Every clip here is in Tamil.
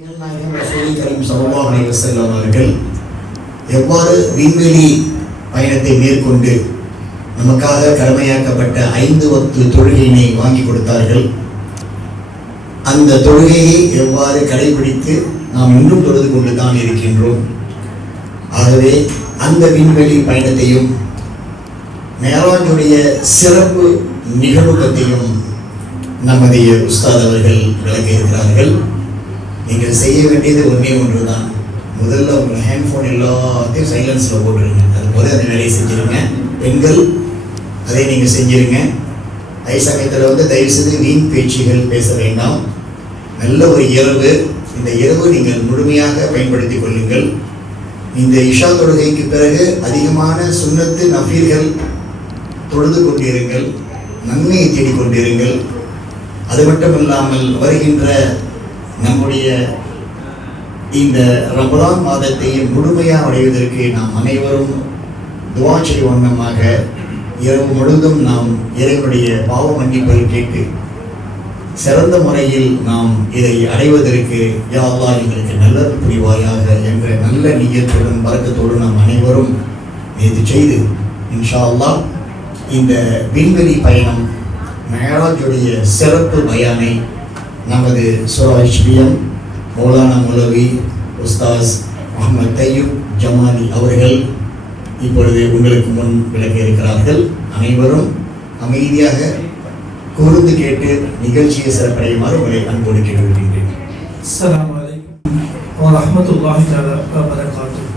அவர்கள் எவ்வாறு விண்வெளி பயணத்தை மேற்கொண்டு நமக்காக கடமையாக்கப்பட்ட 5 வக்து தொழுகையினை வாங்கி கொடுத்தார்கள். அந்த தொழுகையை எவ்வாறு கடைபிடித்து நாம் இன்னும் தொழுது கொண்டு தான் இருக்கின்றோம். ஆகவே அந்த விண்வெளி பயணத்தையும் மேராஜுடைய சிறப்பு நிகழ்வுகத்தையும் நமது உஸ்தாத் அவர்கள் விளக்க இருக்கிறார்கள். நீங்கள் செய்ய வேண்டியது ஒன்று தான். முதல்ல உங்கள் ஹேண்ட்ஃபோன் எல்லாத்தையும் சைலன்ஸில் போட்டுருங்க. அதுபோல அந்த வேலையை செஞ்சுருங்க. பெண்கள் அதை நீங்கள் செஞ்சுருங்க. அதே சமயத்தில் தயவு செய்து வீண் பேச்சுகள் பேச வேண்டாம். நல்ல ஒரு இரவு, இந்த இரவு நீங்கள் முழுமையாக பயன்படுத்தி கொள்ளுங்கள். இந்த இஷா தொழுகைக்கு பிறகு அதிகமான சுன்னத்து நஃபீல்கள் தொழுது கொண்டிருங்கள், நன்மையை தேடிக்கொண்டிருங்கள். அது மட்டுமல்லாமல் வருகின்ற நம்முடைய இந்த ரமலான் மாதத்தை முழுமையாக அடைவதற்கு நாம் அனைவரும் துவா செய்ய வண்ணமாக இரவு முழுதும் நாம் இறைவனுடைய பாவ மன்னிப்பை கேட்டு சிறந்த முறையில் நாம் இதை அடைவதற்கு யா அல்லாஹ் எங்களுக்கு நல்லது புரிவாயாக என்ற நல்ல நியத்துடன் பரக்கத்தோடு நாம் அனைவரும் இது செய்து இன்ஷா அல்லாஹ் இந்த விண்வெளி பயணம் மேராஜுடைய சிறப்பு பயானை நமது சுராஜ்பியம் மௌலானா மௌலவி உஸ்தாஸ் முஹம்மது தையூப் ஜமாலி அவர்கள் இப்பொழுது உங்களுக்கு முன் விளக்க இருக்கிறார்கள். அனைவரும் அமைதியாக கூர்ந்து கேட்டு நிகழ்ச்சியை சிறப்படையுமாறு உங்களை அன்போடு கேட்டுக்கொள்கின்றேன். அஸ்ஸலாமு அலைக்கும் வ ரஹ்மத்துல்லாஹி தஆலா வ பரகாத்துஹு.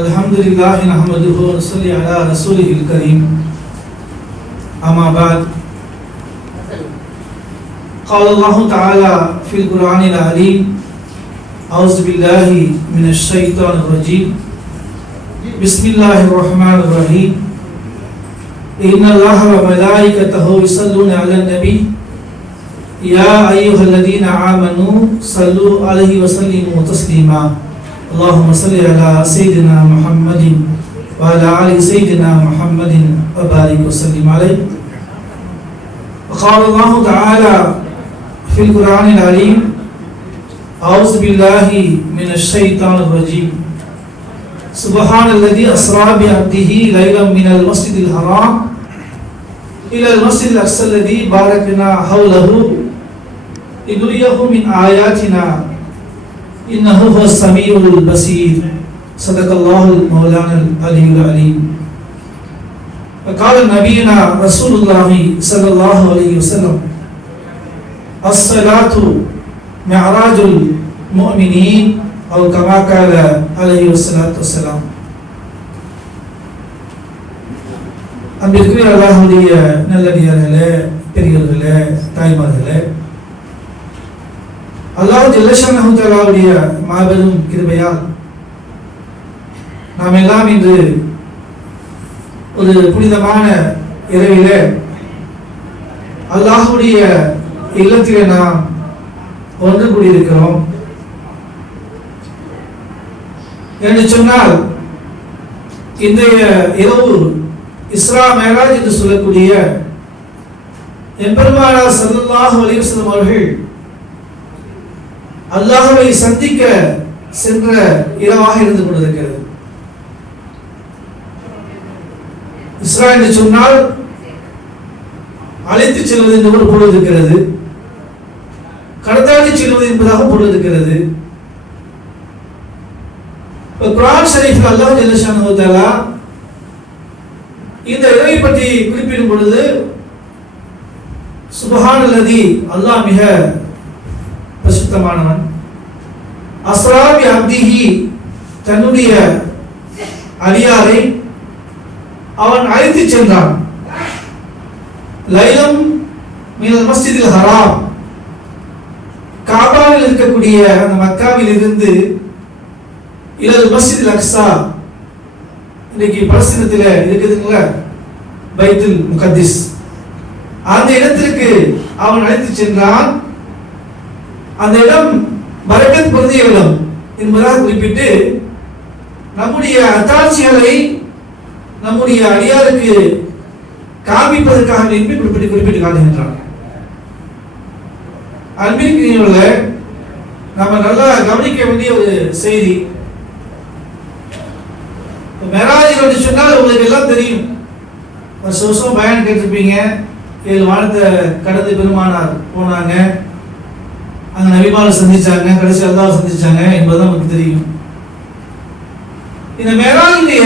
அல்ஹம்துலில்லாஹி நஹ்மதுஹு வ நுஸல்லி அலா ரசூலிஹில் கரீம். அம்மா பஅத். قال الله تعالى في القرآن العظيم أعوذ بالله من الشيطان الرجيم بسم الله الرحمن الرحيم إن الله وملائكته يصلون على النبي يا أيها الذين آمنوا صلوا عليه وسلموا تسليما اللهم صل على سيدنا محمد وعلى آل سيدنا محمد وبارك وسلم عليه. وقال الله تعالى في القرآن العظيم أعوذ بالله من الشيطان الرجيم سبحان الذي أسرى بعبده ليلا من المسجد الحرام إلى المسجد الأقصى الذي باركنا حوله لنريه من آياتنا إنه هو السميع البصير. صدق الله المولانا العلي العليم. وقال نبينا رسول الله صلى الله عليه وسلم الصلاة معراج المؤمنين أو كما قال عليه الصلاة والسلام. அன்பிற்குரிய அல்லாஹ்வுடைய நல்லடியார்களே, பெரியவர்களே, தாய்மார்களே, அல்லாஹ் ஜல்லஷானஹு தஆலாவுடைய மாபெரும் கிருபையால் நாம் எல்லாம் இன்று ஒரு புனிதமான இரவிலே அல்லாஹ்வுடைய இல்லத்திலே நாம் ஒன்று கூடியிருக்கிறோம் என்று சொன்னால், இன்றைய இரவு இஸ்ரா மேராஜ் என்று சொல்லக்கூடிய எம்பெருமானார் ஸல்லல்லாஹு அலைஹி வஸல்லம் அவர்கள் அல்லாஹ்வை சந்திக்க சென்ற இரவாக இருந்து கொண்டிருக்கிறது. இஸ்ரா என்று சொன்னால் அழைத்து செல்வது என்று ஒரு பொருள் இருக்கிறது, கடத்தாடி செல்வது என்பதாக பொருள் இருக்கிறது. குர்ஆன் ஷரீஃபில் அல்லாஹ் ஜல்லஷானஹு தஆலா இந்த இரவை பற்றி குறிப்பிடும் பொழுது சுப்ஹானல்லதி, அல்லாஹ் மிக பரிசுத்தமானவன், அஸ்ரா பி அப்திஹி, தன்னுடைய அடியாரை அவன் அழைத்து சென்றான், லைலம் மினல் மஸ்ஜிதில் ஹராம், காபாவில் இருக்கக்கூடிய அந்த மக்காவில் இருந்து இலல் மஸ்ஜிதில் அக்ஸா, இன்னைக்கு பலஸ்தீனத்தில் இருக்குதுங்களா பைத்துல் முகத்திஸ், அந்த இடத்திற்கு அவன் அழைத்து சென்றான். அந்த இடம் பரக்கத் பொருந்திய இடம் என்பதாக குறிப்பிட்டு நம்முடைய அத்தாட்சிகளை நம்முடைய அடியாருக்கு காமிப்பதற்காக குறிப்பிட்டு காட்டுகின்றான். அன்பிற்குரியவர்களே, நம்ம நல்லா கவனிக்க வேண்டிய ஒரு செய்தி. மெராஜ் என்று சொன்னால் உங்களுக்கு எல்லாம் தெரியும். வருஷம் பயன் கேட்டிருப்பீங்க. 7 வானத்தை கடந்து பெருமானார் போனாங்க, அங்க நபிமாரை சந்திச்சாங்க, கடைசி அல்லாஹ் சந்திச்சாங்க என்பது நமக்கு தெரியும். இந்த மெராஜுடைய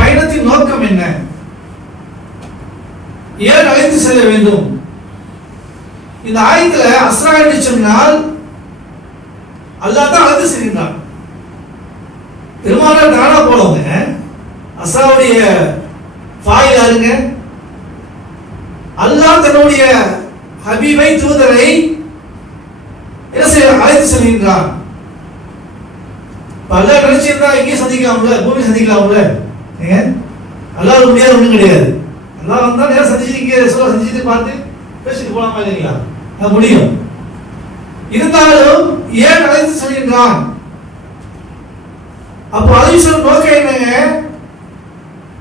பயணத்தின் நோக்கம் என்ன? ஏன் அழைத்து செல்ல வேண்டும்? இந்த ஆயத்துல அஸ்ரா என்று சொன்னால் அல்லாஹ் தான் அழைத்து செல்கின்றான். பெருமானார் தானா போலவங்க. அஸ்ராவுடைய ஃபாயில் யாருங்க? அல்லாஹ் தன்னுடைய ஹபீபை, தூதரை என்ன செய்ய அழைத்து செல்கின்றான். பல நினைச்சிருந்தா இங்கே சந்திக்கலாம்ல, பூமி சந்திக்கலாம்ல. அல்லாஹ் முடியாது, ஒண்ணும் கிடையாது. அல்லாஹ் வந்தா நேரம் சந்திச்சு இங்கே சொல்ல சந்திச்சுட்டு பார்த்து பேசிட்டு போலாமா இல்லைங்களா? அது முடியும். இருந்தாலும் ஏன் அழைத்து செல்கின்றான்? அப்போ அழைத்து செல்லும் நோக்கம் என்னங்க?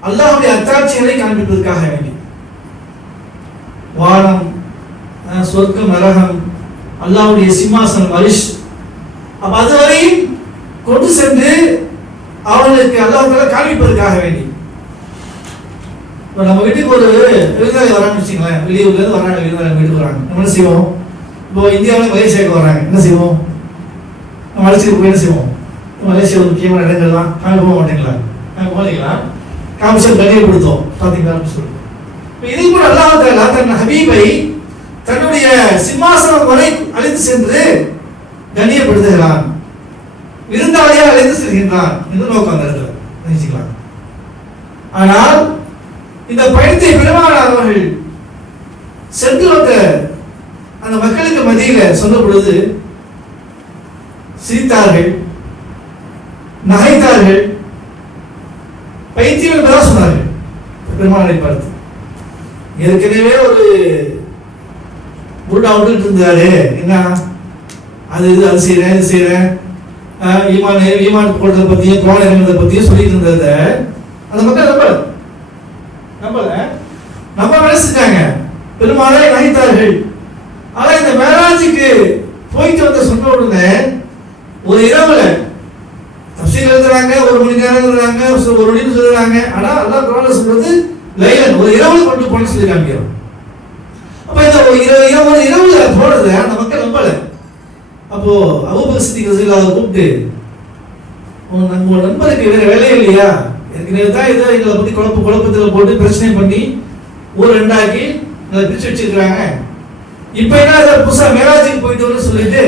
அல்லாஹ்வுடைய அத்தாட்சிகளை காண்பிப்பதற்காக வேண்டி. வானம், சொர்க்கம், நரகம், அல்லாஹ்வுடைய சிம்மாசனம், அரிஷ், அப்ப அதுவரையும் கொண்டு சென்று அவர்களுக்கு அல்லாஹ் காண்பிப்பதற்காக வேண்டி. நம்ம வீட்டுக்கு ஒரு விருந்தாளி வரான்னு வச்சுங்களேன், வெளியூர்ல இருந்து வராங்க, விருந்தாளி வீட்டுக்கு வராங்க. நம்ம என்ன செய்வோம்? இப்போ இந்தியாவில் மலேசியாவுக்கு வராங்க, என்ன செய்வோம்? நம்ம அழைச்சிட்டு போய் என்ன செய்வோம்? மலேசியா ஒரு முக்கியமான இடங்கள்லாம் காமி போக மாட்டீங்களா? காமி போனீங்களா? காமிச்சல் கண்ணியப்படுத்தோம் பார்த்தீங்களான்னு சொல்லுவோம். இதே கூட அல்லாஹ் தன் ஹபீபை தன்னுடைய சிம்மாசனம் வரை அழைத்து சென்று கண்ணியப்படுத்துகிறான், விருந்தாளியாக அழைத்து செல்கின்றான் என்று நோக்கம் அந்த இடத்துல நினைச்சுக்கலாம். ஆனால் இந்த பயணத்தை பெருமானார் அவர்கள் சென்று வந்த அந்த மக்களுக்கு மத்தியில சொன்ன பொழுது சிரித்தார்கள், நகைத்தார்கள், பைத்தியம் என்பதாக சொன்னார்கள். பெருமானாரை பார்த்து ஏற்கனவே ஒரு புருடா விட்டு இருந்தாரு, என்ன அது இது அது செய்யறேன் இது செய்யறேன், ஈமான் போடுறத பத்தியும் கோண இறங்குறத பத்தியும் சொல்லிட்டு இருந்தத அந்த மக்கள் நம்ம நினைச்சிட்டாங்க. பெருமாளை நகைத்தார்கள். ஆனா இந்த மேராஜுக்கு போயிட்டு வந்து சொன்ன உடனே ஒரு இரவுல தப்சீர் எழுதுறாங்க, 1 மணி நேரம் எழுதுறாங்க, 1 மணி சொல்றாங்க. ஆனா அல்லாஹ் குர்ஆன்ல சொல்றது லைலன், ஒரு இரவுல கொண்டு போன்னு சொல்லி காமிக்கிறோம். அப்ப இந்த ஒரு இரவுல போனது அந்த மக்கள் நம்பல. அப்போ அபூபக்கர் சித்திக் ரலியல்லாஹு கூப்பிட்டு, உங்க நண்பருக்கு வேற வேலையே இல்லையா? ஏற்கனவே தான் ஏதோ எங்களை பத்தி குழப்பத்தில் போட்டு பிரச்சனை பண்ணி ஊர் ரெண்டாக்கி அதை பிரிச்சு வச்சிருக்கிறாங்க. இப்ப என்ன புதுசா மேராஜுக்கு போயிட்டு வந்து சொல்லிட்டு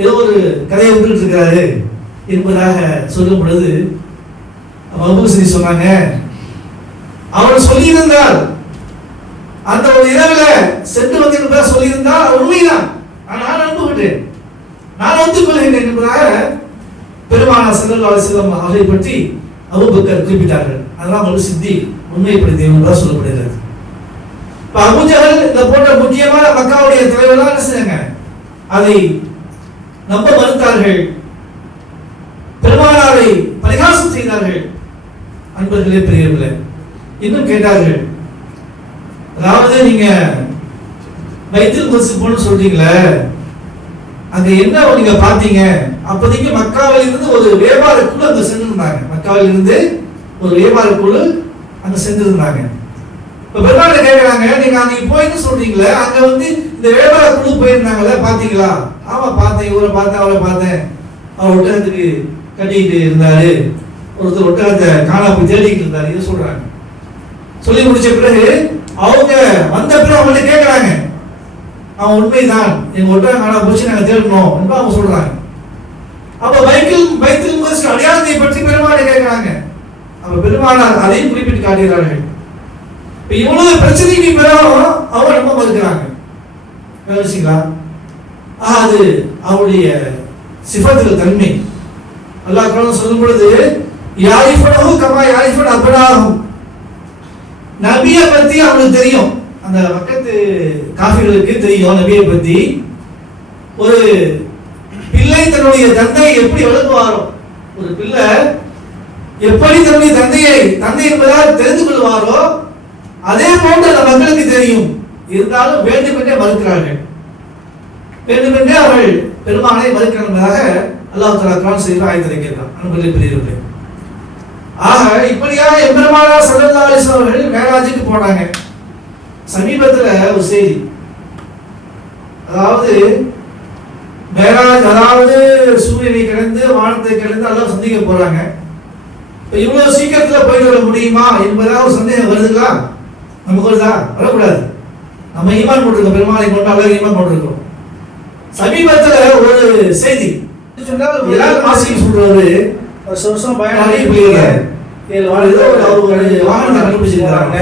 ஏதோ ஒரு கதையை விட்டுட்டு இருக்கிறாரு என்பதாக சொல்லும் பொழுது அபூபக்கர் சித்திக் சொன்னாங்க, அவர் சொல்லியிருந்தால் அந்த ஒரு இரவுல சென்று வந்து சொல்லியிருந்தால் உண்மைதான், நான் நம்புகின்றேன், நான் ஒத்துக்கொள்கிறேன் என்பதாக பெருமானார் ஸல்லல்லாஹு அலைஹி வஸல்லம் அவரை பற்றி அபூபக்கர் குறிப்பிட்டார்கள். அதெல்லாம் ஒரு சித்தி உண்மைப்படுத்தியவன் தான் சொல்லப்படுகிறது. இப்ப அபூஜஹல் இந்த போன்ற முக்கியமான மக்காவுடைய தலைவர்கள் என்ன செய்றாங்க? அதை நம்ப மறுத்தார்கள், பெருமானாரை பரிகாசம் செய்தார்கள். அன்பர்களே, பெரியவர்களே, இன்னும் கேட்டார்கள், அதாவது நீங்க பைத்துல் முக்தஸ் போன்னு சொல்றீங்களே, அங்க என்ன நீங்க பாத்தீங்க? அப்போதைக்கு மக்காவில் இருந்து ஒரு வியாபார குழு அங்க சென்றிருந்தாங்க. மக்காவில் இருந்து ஒரு வியாபார குழு அங்க சென்றிருந்தாங்க. இப்ப பெருமாள் கேட்கிறாங்க, நீங்க அன்னைக்கு போயின்னு சொல்றீங்களே, அங்க வந்து இந்த வியாபார குழு போயிருந்தாங்கல்ல, பாத்தீங்களா? ஆமா பார்த்தேன், இவரை பார்த்தேன், அவரை பார்த்தேன், அவர் ஒட்டகத்துக்கு கட்டிக்கிட்டு இருந்தாரு, ஒருத்தர் ஒட்டகத்தை காணா போய் தேடிக்கிட்டு இருந்தாரு, இதை சொல்றாங்க. சொல்லி முடிச்ச பிறகு அவங்க வந்த பிறகு அவங்கள்ட்ட கேட்கிறாங்க, அவன் உண்மைதான், எங்க ஒட்டகம் காணா போச்சு, நாங்க தேடணும் என்று அவங்க சொல்றாங்க. அப்ப பைத்துல் முக்தஸ் அடையாளத்தை பற்றி பெருமாளை கேட்கிறாங்க. அப்ப பெருமானார் அதையும் குறிப்பிட்டு காட்டுகிறார்கள். இப்ப இவ்வளவு பிரச்சனைக்கு பிறகு அவங்க நம்ப மறுக்கிறாங்க. கவனிச்சீங்களா? அது அவருடைய சிஃபத்துல் தன்மை. அல்லாஹ் குர்ஆன் சொல்லும் பொழுது யாரிஃபனஹு கமா யாரிஃபன் அப்னாஹும், நபியை பத்தி அவங்களுக்கு தெரியும், அந்த பக்கத்து காஃபிர்களுக்கு தெரியும் நபியை பத்தி. ஒரு பிள்ளை தன்னுடைய தந்தையை எப்படி வளர்க்குவாரோ, ஒரு பிள்ளை எப்படி தன்னுடைய தந்தை என்பதால் தெரிந்து கொள்வாரோ, அதே போன்று அந்த மக்களுக்கு தெரியும். இருந்தாலும் வேண்டுமென்றே மறுக்கிறார்கள். வேண்டுமென்றே அவர்கள் பெருமானை மறுக்கணும் என்பதாக அல்லாஹ் தஆலா குர்ஆன் ஷரீஃபில் ஆயத்தை இறக்கியிருக்கிறான். அன்புள்ள பெரியவர்களே, ஆக இப்படியாக எம்பெருமானார் ஸல்லல்லாஹு அலைஹி வஸல்லம் அவர்கள் மேராஜுக்கு போனாங்க. சமீபத்துல ஒரு செய்தி, அதாவது மேராஜ், அதாவது சூரியனை கடந்து வானத்தை கடந்து அல்லாஹ் சந்திக்க போறாங்க. இப்போ இவ்வளவு சீக்கிரத்துல போயிட்டு வர முடியுமா என்பதாக ஒரு சந்தேகம் வருதுங்களா? நமக்கு வருதா? வரக்கூடாது. நம்ம ஈமான் போட்டிருக்கோம், பெருமாளை கொண்டு அல்லாஹ் ஈமான் போட்டிருக்கோம். சமீபத்துல ஒரு செய்தி எல்லாரும் மாசி சொல்றாரு, வருஷம் பயணம் வாகனத்தை கண்டுபிடிச்சிருக்காங்க.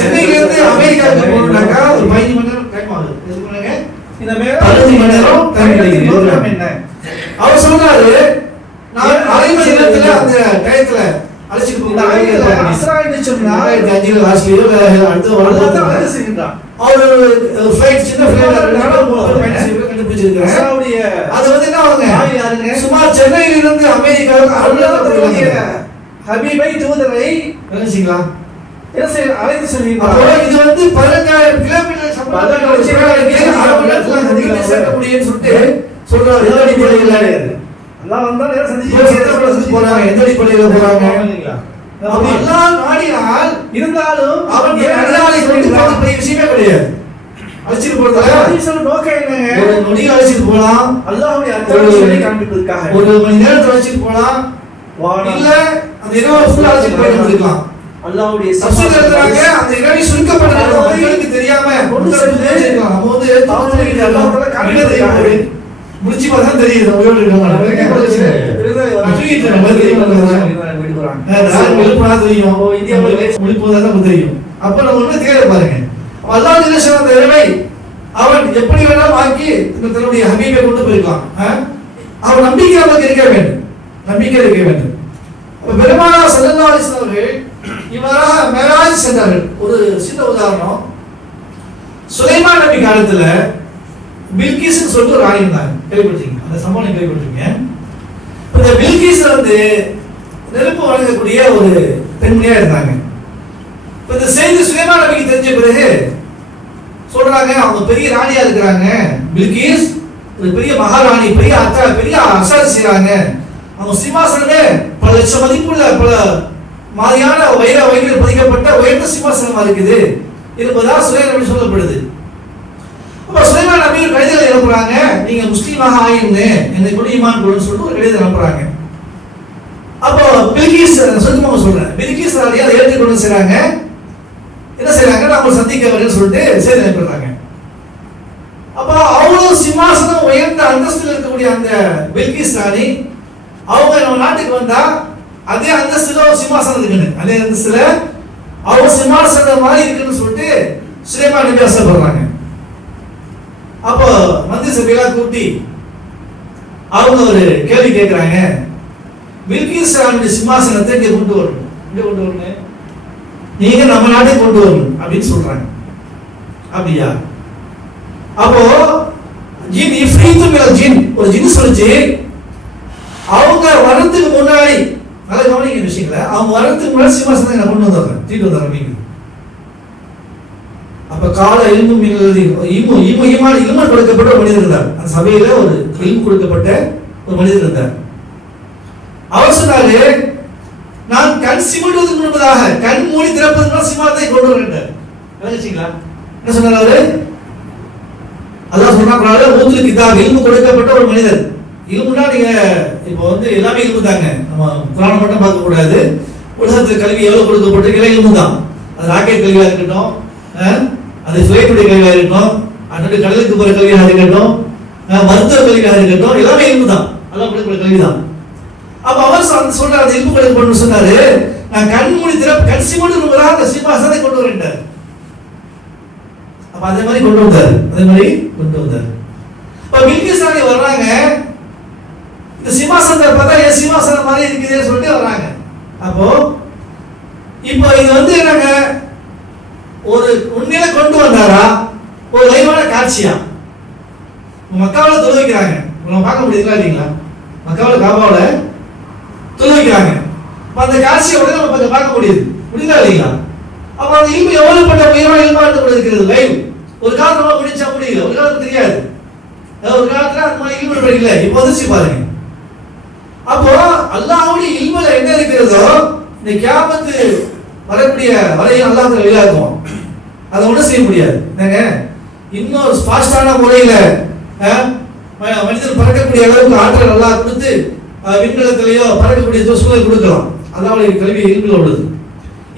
சென்னையில இருந்து அமெரிக்காவுக்கு போனாக்கா ஒரு 15 மணி நேரம் டைம் ஆகுது. இந்த மேல 15 மணி நேரம் டைம் கிடைக்குது. என்ன அவர் சொல்றாரு, நான் அரை மணி நேரத்துல அந்த டயத்துல அழைச்சிட்டு போகிறாங்க. அஸ்ராயின்னு சொன்னா 2005 லாஸ்ட்ல அடுத்த வாரம் தான் அழைச்சிருக்கான். அவர் ஃளைட் சின்ன ஃளைட் கண்டுபிடிச்சிருக்காங்க. அஸ்ராவுடைய அது வந்து என்ன ஆகுங்க, சுமார் சென்னையில இருந்து அமெரிக்காவுக்கு அருளாவுடைய ஹபீபை தூதரை நினைச்சீங்களா அழைத்து செல்வீங்க. இது வந்து 15000 கிலோமீட்டர் சொல்லிட்டு சொல்றாரு. எந்த அடிப்படையில் எல்லாம் வந்தா நேரம் சந்திச்சு போறாங்க, எந்த அடிப்படையில் போறாங்க எல்லாம் நாடினால் இருந்தாலும் அவன் எதிராளி கொண்டு போகிற விஷயமே கிடையாது. அழைச்சிட்டு போறதுல நோக்கம் என்னங்க, ஒரு நொடி அழைச்சிட்டு போலாம், அல்லாஹ்வுடைய அருளை காண்பிப்பதற்காக ஒரு மணி நேரத்தை அழைச்சிட்டு போலாம், இல்ல அந்த இரவு ஃபுல்லா அழைச்சிட்டு போயிட்டு இருக்கலாம். அல்லாஹ்வுடைய சப்ஸ்கிரைபராக அந்த இரவி சுருக்கப்பட்டது மக்களுக்கு தெரியாம கொண்டு செஞ்சிருக்கலாம். நம்ம வந்து தாவூதுக்கு அல்லாஹ் தஆலா காண்பிப்பதற்காக முடிச்சு பார்த்தா தெரியுது. உயிரோடு இருக்காங்க தெரியும். அப்ப நம்ம ஒண்ணு தேவை பாருங்க, அல்லாஹ் அந்த இரவை அவன் எப்படி வேணாலும் ஆக்கி தன்னுடைய ஹபீபை கொண்டு போயிருக்கலாம். அவன் நம்பிக்கை நமக்கு இருக்க வேண்டும், நம்பிக்கை இருக்க வேண்டும். அப்ப பெருமானார் ஸல்லல்லாஹு அலைஹி வஸல்லம் அவர்கள் இவராக மேராஜ் சென்றார்கள். ஒரு சின்ன உதாரணம், சுலைமான் நபி காலத்துல பில்கிஸ் சொல்லிட்டு ஒரு ராணி இருந்தாங்க, கேள்விப்பட்டீங்க? அந்த சம்பவம் கேள்விப்பட்டீங்க? இந்த பில்கிஸ் வந்து நெருப்பு வழங்கக்கூடிய ஒரு பெண்மணியா இருந்தாங்க. இந்த செய்தி சுலைமான் நபிக்கு தெரிஞ்ச பிறகு சொல்றாங்க, அவங்க பெரிய ராணியா இருக்கிறாங்க, பில்கிஸ் ஒரு பெரிய மகாராணி, பெரிய பெரிய அரசாட்சி செய்யறாங்க, அவங்க சிம்மாசனமே பல லட்சம் மதிப்புள்ள பல மாதிரியான வைர பதிக்கப்பட்ட உயர்ந்த சிம்மாசனமா இருக்குது என்பதா சுலைமான் நபி சொல்லப்படுது. அப்ப சுலைமான் நபி ஒரு கடிதத்தை அனுப்புறாங்க, நீங்க முஸ்லீமாக ஆயிருங்க, என்னை கூட ஈமான் கொள்ளுன்னு சொல்லிட்டு ஒரு கடிதத்தை அனுப்புறாங்க. அப்போ பில்கிஸ் சொல்லுங்க சொல்றேன், பில்கிஸ் ராணி அதை ஏற்றுக்கொண்டு செய்றாங்க. என்ன செய்றாங்க, நம்ம சந்திக்க வரேன்னு சொல்லிட்டு செய்தி அனுப்புறாங்க. அப்ப அவ்வளவு சிம்மாசனம் உயர்ந்த அந்தஸ்தில் இருக்கக்கூடிய அந்த பில்கிஸ் ராணி அவங்க நம்ம நாட்டுக்கு வந்தா அதே அந்தஸ்துல ஒரு சிம்மாசனம் இருக்குன்னு, அதே அந்தஸ்துல அவங்க சிம்மாசனம் மாதிரி இருக்குன்னு சொல்லிட்டு சுலைமான் நபி ஆசைப்படுறாங்க. அப்போ மந்திரி சபையெல்லாம் கூட்டி அவங்க ஒரு கேள்வி கேட்கிறாங்க, பில்கிஸ் ராணியுடைய சிம்மாசனத்தை இங்க கொண்டு வரணும், இங்க கொண்டு வரணும், நீங்க நம்ம நாட்டுக்கு கொண்டு வரணும் அப்படின்னு சொல்றாங்க. அப்படியா? அப்போ ஜின் இஃப்ரீத்து மினல் ஜின், ஒரு ஜின் சொல்லுச்சு, அவங்க வரதுக்கு முன்னாடி, நல்ல கவனிக்க விஷயங்கள, அவங்க வரதுக்கு முன்னாடி சிம்மாசனத்தை நான் கொண்டு வந்தாங்க, தீட்டு வந்தாங்க. நீங்க அப்ப கால இல்மு மினல் இல்மு கொடுக்கப்பட்ட ஒரு மனிதர் இருந்தார். அந்த சபையில ஒரு இல்மு கொடுக்கப்பட்ட ஒரு மனிதர் இருந்தார். அவர் சொன்னாரு, நான் கண் சிமிட்டுவதற்கு முன்பதாக கண் மூடி திறப்பதற்கு சிம்மாசனத்தை கொண்டு வரேன். நினைச்சீங்களா? என்ன சொன்னார் அவரு? அல்லாஹ் சொன்னாங்க, ஊதுல் கிதாப், இல்மு கொடுக்கப்பட்ட ஒரு மனிதர். இல்முனா நீங்க இப்போ வந்து எல்லாமே இல்மு தாங்க, நம்ம குர்ஆன் மட்டும் பார்க்க கூடாது. உலகத்துல கல்வி எவ்வளவு கொடுக்கப்பட்டிருக்கிற இல்மு தான். அது ராக்கெட் கல்வியா இருக்கட்டும், அது ஃபிளைட்டுடைய கல்வியா இருக்கட்டும், அதனுடைய கடலுக்கு போற கல்வியாக இருக்கட்டும், மருத்துவ கல்வியாக இருக்கட்டும், எல்லாமே இல்மு தான், அல்லாஹ் கொடுக்கிற கல்வி தான். அப்ப அவர் சொல்ற அந்த இல்மு கொடுக்கப்பட்டு சொன்னாரு, நான் கண் மூடி கண் சிமிட்டு அந்த சிம்மாசனத்தை கொண்டு வரேன். அப்ப அதே மாதிரி கொண்டு வந்தாரு, அதே மாதிரி கொண்டு வந்தாரு. இப்ப பில்கிஸ் ராணி வர்றாங்க, இந்த சிம்மாசனத்தை பார்த்தா என் சிம்மாசனம் மாதிரி இருக்குதுன்னு சொல்லிட்டு வர்றாங்க. அப்போ இப்போ இது வந்து என்னங்க, ஒரு உண்மையில கொண்டு வந்தாரா, ஒரு லைவான காட்சியா? மக்காவுல தொழு வைக்கிறாங்க, நம்ம பார்க்க முடியுதுங்களா இல்லைங்களா? மக்காவுல காபாவுல தொழு வைக்கிறாங்க. அந்த காட்சியை உடனே நம்ம கொஞ்சம் பார்க்க முடியுது, முடியுதா இல்லைங்களா? அப்ப அந்த இல்மு எவ்வளவு பட்ட உயர்வான இல்மா இருக்கிறது, லைவ் ஒரு காலத்துல முடிச்சா முடியல, ஒரு காலத்துக்கு தெரியாது, ஒரு காலத்துல அந்த மாதிரி இல்மு படிக்கல, இப்போ வந்துச்சு பாருங்க. அப்போ அல்லாஹ்வுடைய இல்முல என்ன இருக்கிறதோ இந்த கியாமத்து வரக்கூடிய வரையும் அல்லாஹ் வெளியாக்குவோம். அதை ஒன்றும் செய்ய முடியாது. என்னங்க இன்னும் ஃபாஸ்டான முறையில மனிதன் பறக்கக்கூடிய அளவுக்கு ஆற்றல் அல்லாஹ் கொடுத்து விண்கலத்திலேயோ பறக்கக்கூடிய சூழல் கொடுக்கலாம். அல்லாஹ்வுடைய கல்வி இல்முல உள்ளது.